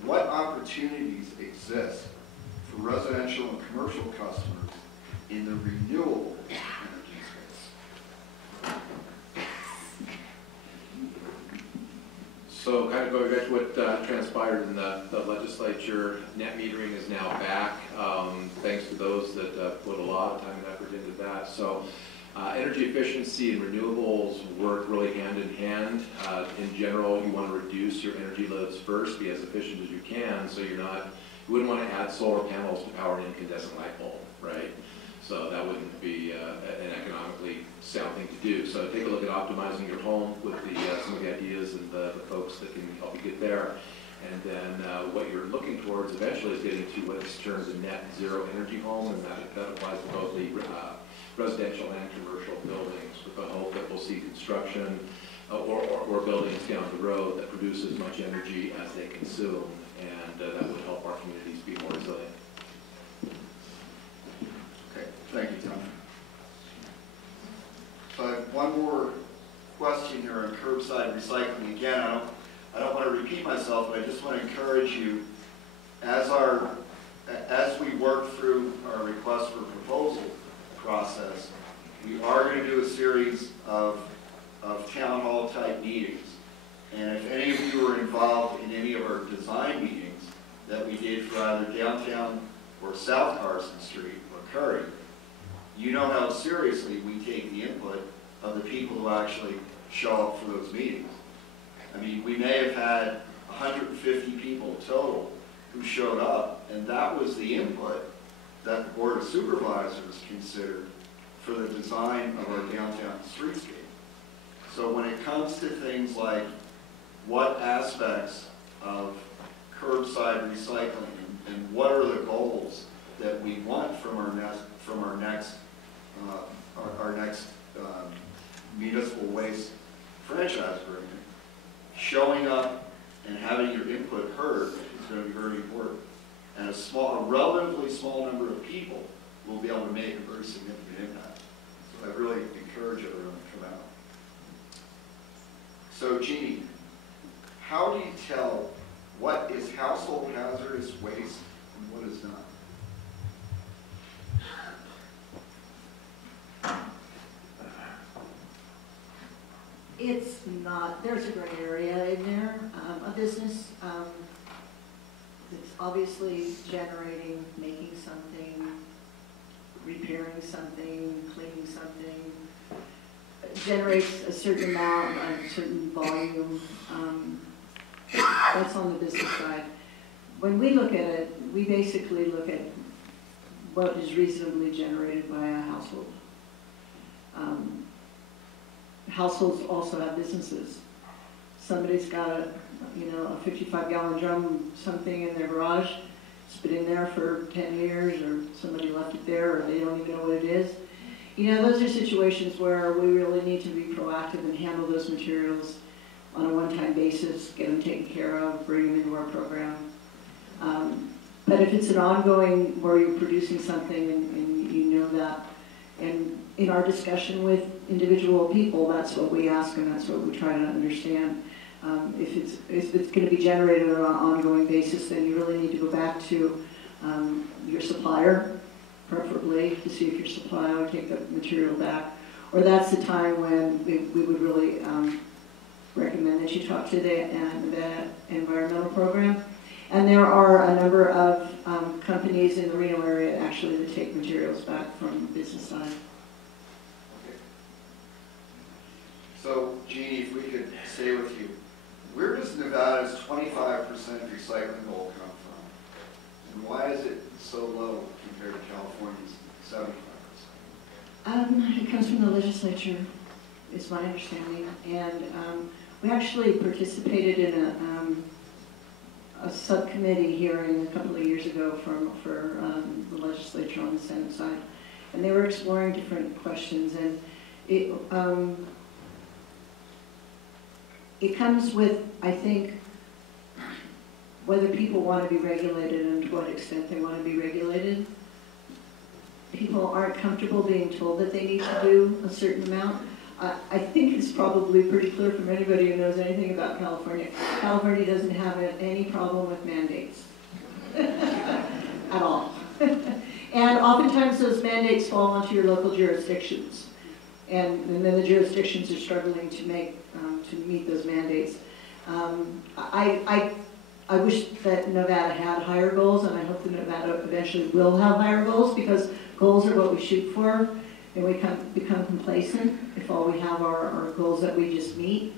what opportunities exist for residential and commercial customers in the renewable energy space? So kind of going back to what transpired in the legislature, net metering is now back, thanks to those that put a lot of time and effort into that. So energy efficiency and renewables work really hand in hand. In general, you want to reduce your energy loads first, be as efficient as you can, so you wouldn't want to add solar panels to power an incandescent light bulb, right? So that wouldn't be an economically sound thing to do. So take a look at optimizing your home with some of the ideas and the folks that can help you get there. And then what you're looking towards eventually is getting to what's termed a net zero energy home, and that applies to both the residential and commercial buildings, with the hope that we'll see construction or buildings down the road that produce as much energy as they consume, and that would help our communities be more resilient. Okay, thank you, Tom. So I have one more question here on curbside recycling. Again, I don't want to repeat myself, but I just want to encourage you, as we work through our request for proposal process, we are going to do a series of town hall type meetings. And if any of you are involved in any of our design meetings that we did for either downtown or South Carson Street or Curry, you know how seriously we take the input of the people who actually show up for those meetings. I mean, we may have had 150 people total who showed up, and that was the input that the Board of Supervisors considered for the design of our downtown streetscape. So when it comes to things like what aspects of curbside recycling and what are the goals that we want from our next municipal waste franchise agreement, showing up and having your input heard is going to be very important. And a relatively small number of people will be able to make a very significant impact. So that really encourage everyone to come out. So Jeannie, how do you tell what is household hazardous waste and what is not? It's not, there's a gray area in there. A business that's obviously generating, making something, repairing something, cleaning something, generates a certain amount, a certain volume. That's on the business side. When we look at it, we basically look at what is reasonably generated by a household. Households also have businesses. Somebody's got a 55-gallon drum, something in their garage. It's been in there for 10 years, or somebody left it there, or they don't even know what it is. Those are situations where we really need to be proactive and handle those materials on a one-time basis, get them taken care of, bring them into our program. But if it's an ongoing, where you're producing something and you know that, and in our discussion with individual people, that's what we ask and that's what we try to understand. If it's going to be generated on an ongoing basis, then you really need to go back to your supplier, preferably, to see if your supplier will take the material back. Or that's the time when we would really recommend that you talk to the environmental program. And there are a number of companies in the Reno area actually that take materials back from the business side. Okay. So, Jeannie, if we could stay with you, where does Nevada's 25% recycling goal come from? And why is it so low compared to California's 75%? It comes from the legislature, is my understanding. And we actually participated in a subcommittee hearing a couple of years ago for the legislature on the Senate side. And they were exploring different questions. And it comes with, I think, whether people want to be regulated and to what extent they want to be regulated. People aren't comfortable being told that they need to do a certain amount. I think it's probably pretty clear from anybody who knows anything about California. California doesn't have any problem with mandates at all. And oftentimes those mandates fall onto your local jurisdictions. And then the jurisdictions are struggling to meet those mandates. I wish that Nevada had higher goals, and I hope that Nevada eventually will have higher goals, because goals are what we shoot for, and we become complacent if all we have are goals that we just meet.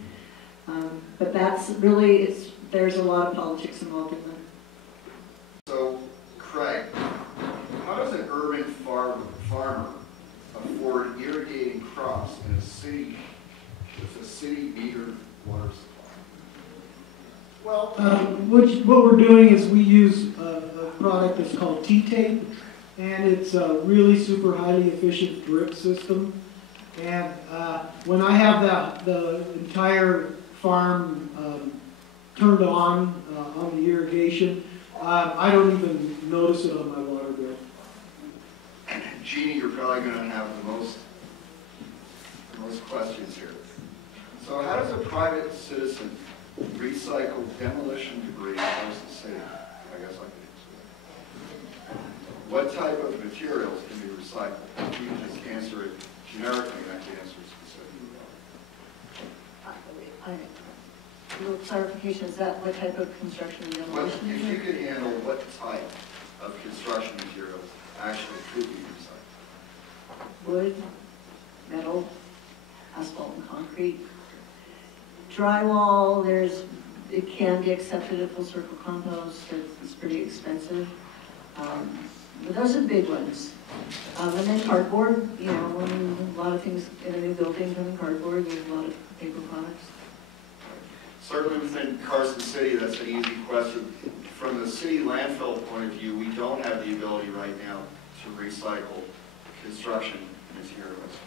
But that's really, there's a lot of politics involved in that. So, Craig, how does an urban farmer afford irrigating crops in a city with a city metered water supply? Well, what we're doing is we use a product that's called T-tape, and it's a really super highly efficient drip system. And when I have the entire farm turned on the irrigation, I don't even notice it on my water bill. Jeannie, you're probably going to have the most questions here. So how does a private citizen recycle demolition debris versus city? I guess I could answer that. What type of materials can be recycled? You can just answer it generically, and I can answer it specifically. A little clarification, is that what type of construction and demolition? If you could handle what type of construction materials actually could be recycled? Wood, metal, asphalt and concrete. Drywall, it can be accepted at full circle compost, it's pretty expensive. But those are the big ones. And then cardboard, when a lot of things in a new building come in cardboard, there's a lot of paper products. Certainly within Carson City, that's an easy question. From the city landfill point of view, we don't have the ability right now to recycle construction materials.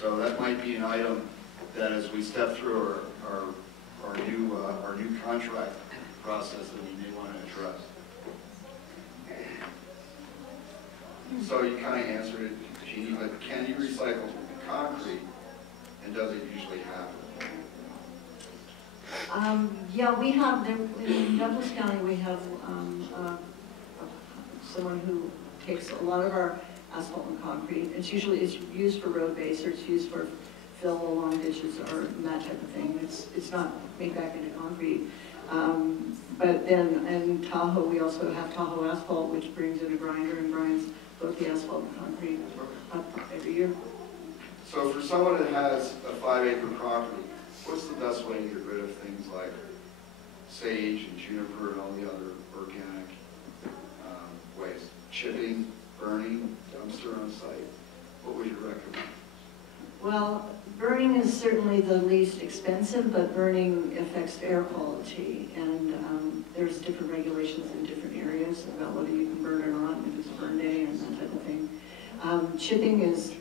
So that might be an item that as we step through our new contract process that we may want to address. So you kind of answered it, Jeannie, but can you recycle concrete, and does it usually happen? Yeah, we have, in Douglas County, we have someone who takes a lot of our asphalt and concrete. It's usually used for road base, or it's used for fill along ditches or that type of thing. It's not made back into concrete. But then in Tahoe, we also have Tahoe Asphalt, which brings in a grinder and grinds both the asphalt and concrete up every year. So for someone that has a 5-acre property, what's the best way to get rid of things like sage and juniper and all the other organic waste? Chipping, burning, dumpster on site? What would you recommend? Well, burning is certainly the least expensive, but burning affects air quality, and there's different regulations in different areas about whether you can burn or not, if it's a burn day and that type of thing. Chipping is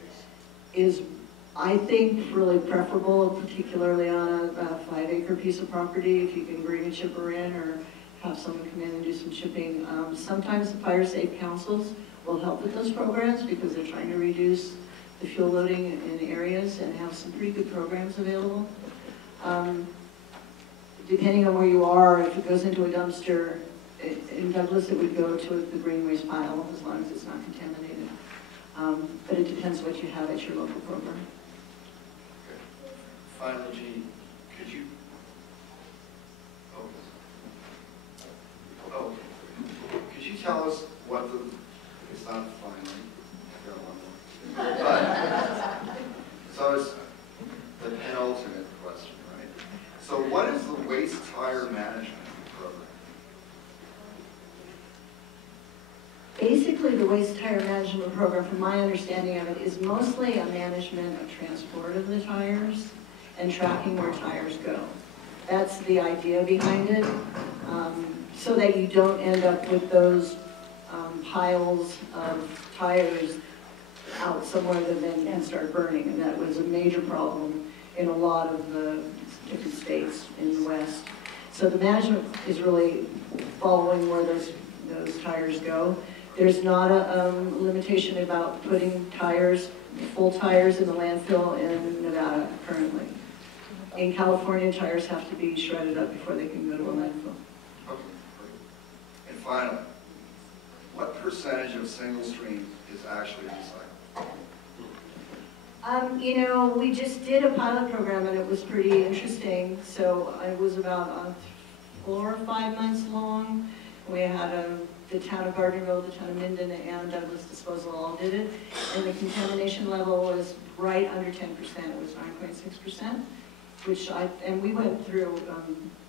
I think really preferable, particularly on a 5-acre piece of property, if you can bring a chipper in or have someone come in and do some chipping. Sometimes the fire safe councils will help with those programs because they're trying to reduce the fuel loading in areas and have some pretty good programs available. Depending on where you are, if it goes into a dumpster, in Douglas it would go to the green waste pile as long as it's not contaminated. But it depends what you have at your local program. Okay. Finally, Jean, could you? Oh, could you tell us what the? It's not finally. I've got one more. But so it's the penultimate question, right? So what is the waste tire management program? Basically, the waste tire management program, from my understanding of it, is mostly a management of transport of the tires and tracking where tires go. That's the idea behind it, so that you don't end up with those piles of tires out somewhere that then start burning. And that was a major problem in a lot of the different states in the West. So the management is really following where those tires go. There's not a limitation about putting tires, full tires in the landfill in Nevada currently. In California, tires have to be shredded up before they can go to a landfill. Okay, great. And finally, what percentage of single stream is actually recycled? You know, we just did a pilot program and it was pretty interesting. So it was about 4 or 5 months long. We had the town of Gardnerville, the town of Minden, and Douglas Disposal all did it. And the contamination level was right under 10%. It was 9.6%, and we went through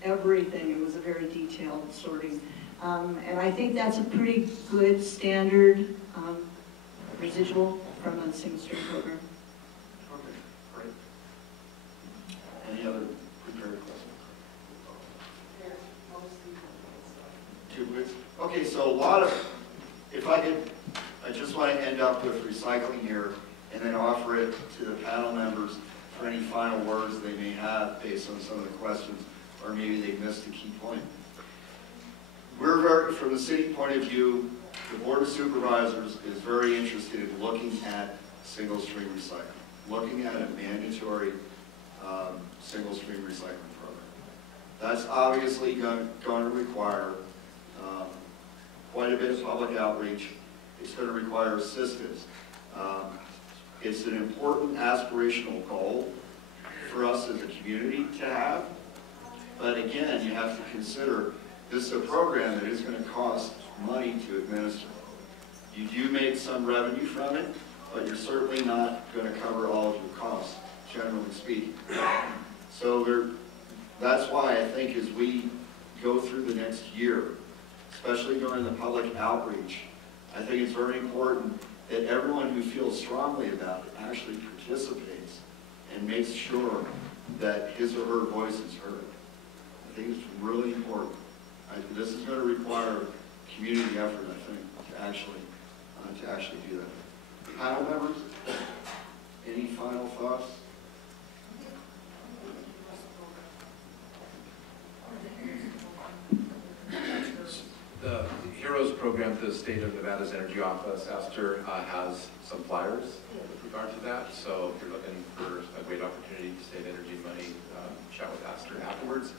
everything. It was a very detailed sorting. And I think that's a pretty good standard residual from a single stream program. Okay, great. Any other prepared questions? Two weeks. Okay, so a lot of, I just want to end up with recycling here and then offer it to the panel members for any final words they may have based on some of the questions, or maybe they missed a key point. We're from the city point of view, the Board of Supervisors is very interested in looking at single stream recycling, looking at a mandatory single stream recycling program. That's obviously going to require quite a bit of public outreach. It's going to require assistance. It's an important aspirational goal for us as a community to have. But again, you have to consider this is a program that is going to cost money to administer. You do make some revenue from it, but you're certainly not going to cover all of your costs, generally speaking. So that's why I think as we go through the next year, especially during the public outreach, I think it's very important that everyone who feels strongly about it actually participates and makes sure that his or her voice is heard. I think it's really important. This is going to require community effort, I think, to actually do that. Panel members, any final thoughts? The Heroes program through the State of Nevada's Energy Office. Aster has some flyers with regard to that. So if you're looking for a great opportunity to save energy and money, chat with Aster afterwards.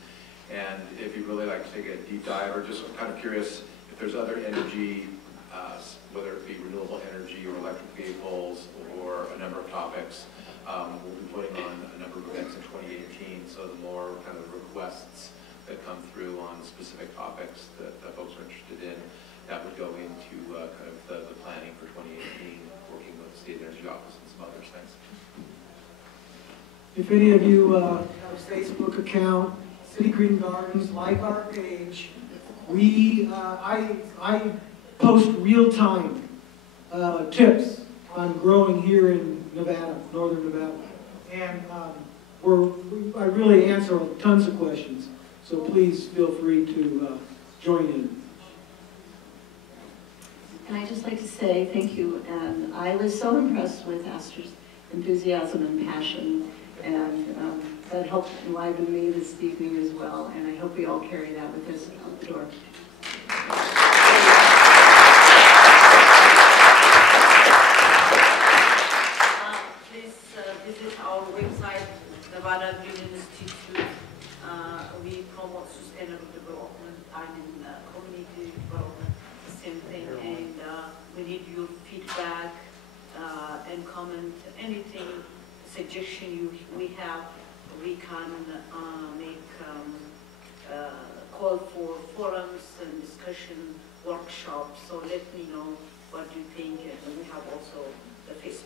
And if you'd really like to take a deep dive, or just kind of curious if there's other energy, whether it be renewable energy or electric vehicles or a number of topics, we'll be putting on a number of events in 2018. So the more kind of requests that come through on specific topics that folks are interested in, that would go into kind of the planning for 2018, working with the State Energy Office and some other things. If any of you have a Facebook account, City Green Gardens, like our page, I post real-time tips on growing here in Nevada, northern Nevada. And I really answer tons of questions. So please feel free to join in. And I'd just like to say thank you. And I was so impressed with Aster's enthusiasm and passion. And that helped enliven me this evening as well. And I hope we all carry that with us out the door. Please visit our website, Nevada Green Institute. We promote sustainable development and community development, the same thing. And we need your feedback and comment, anything, suggestion we have. We can make call for forums and discussion workshops. So let me know what you think. And we have also the Facebook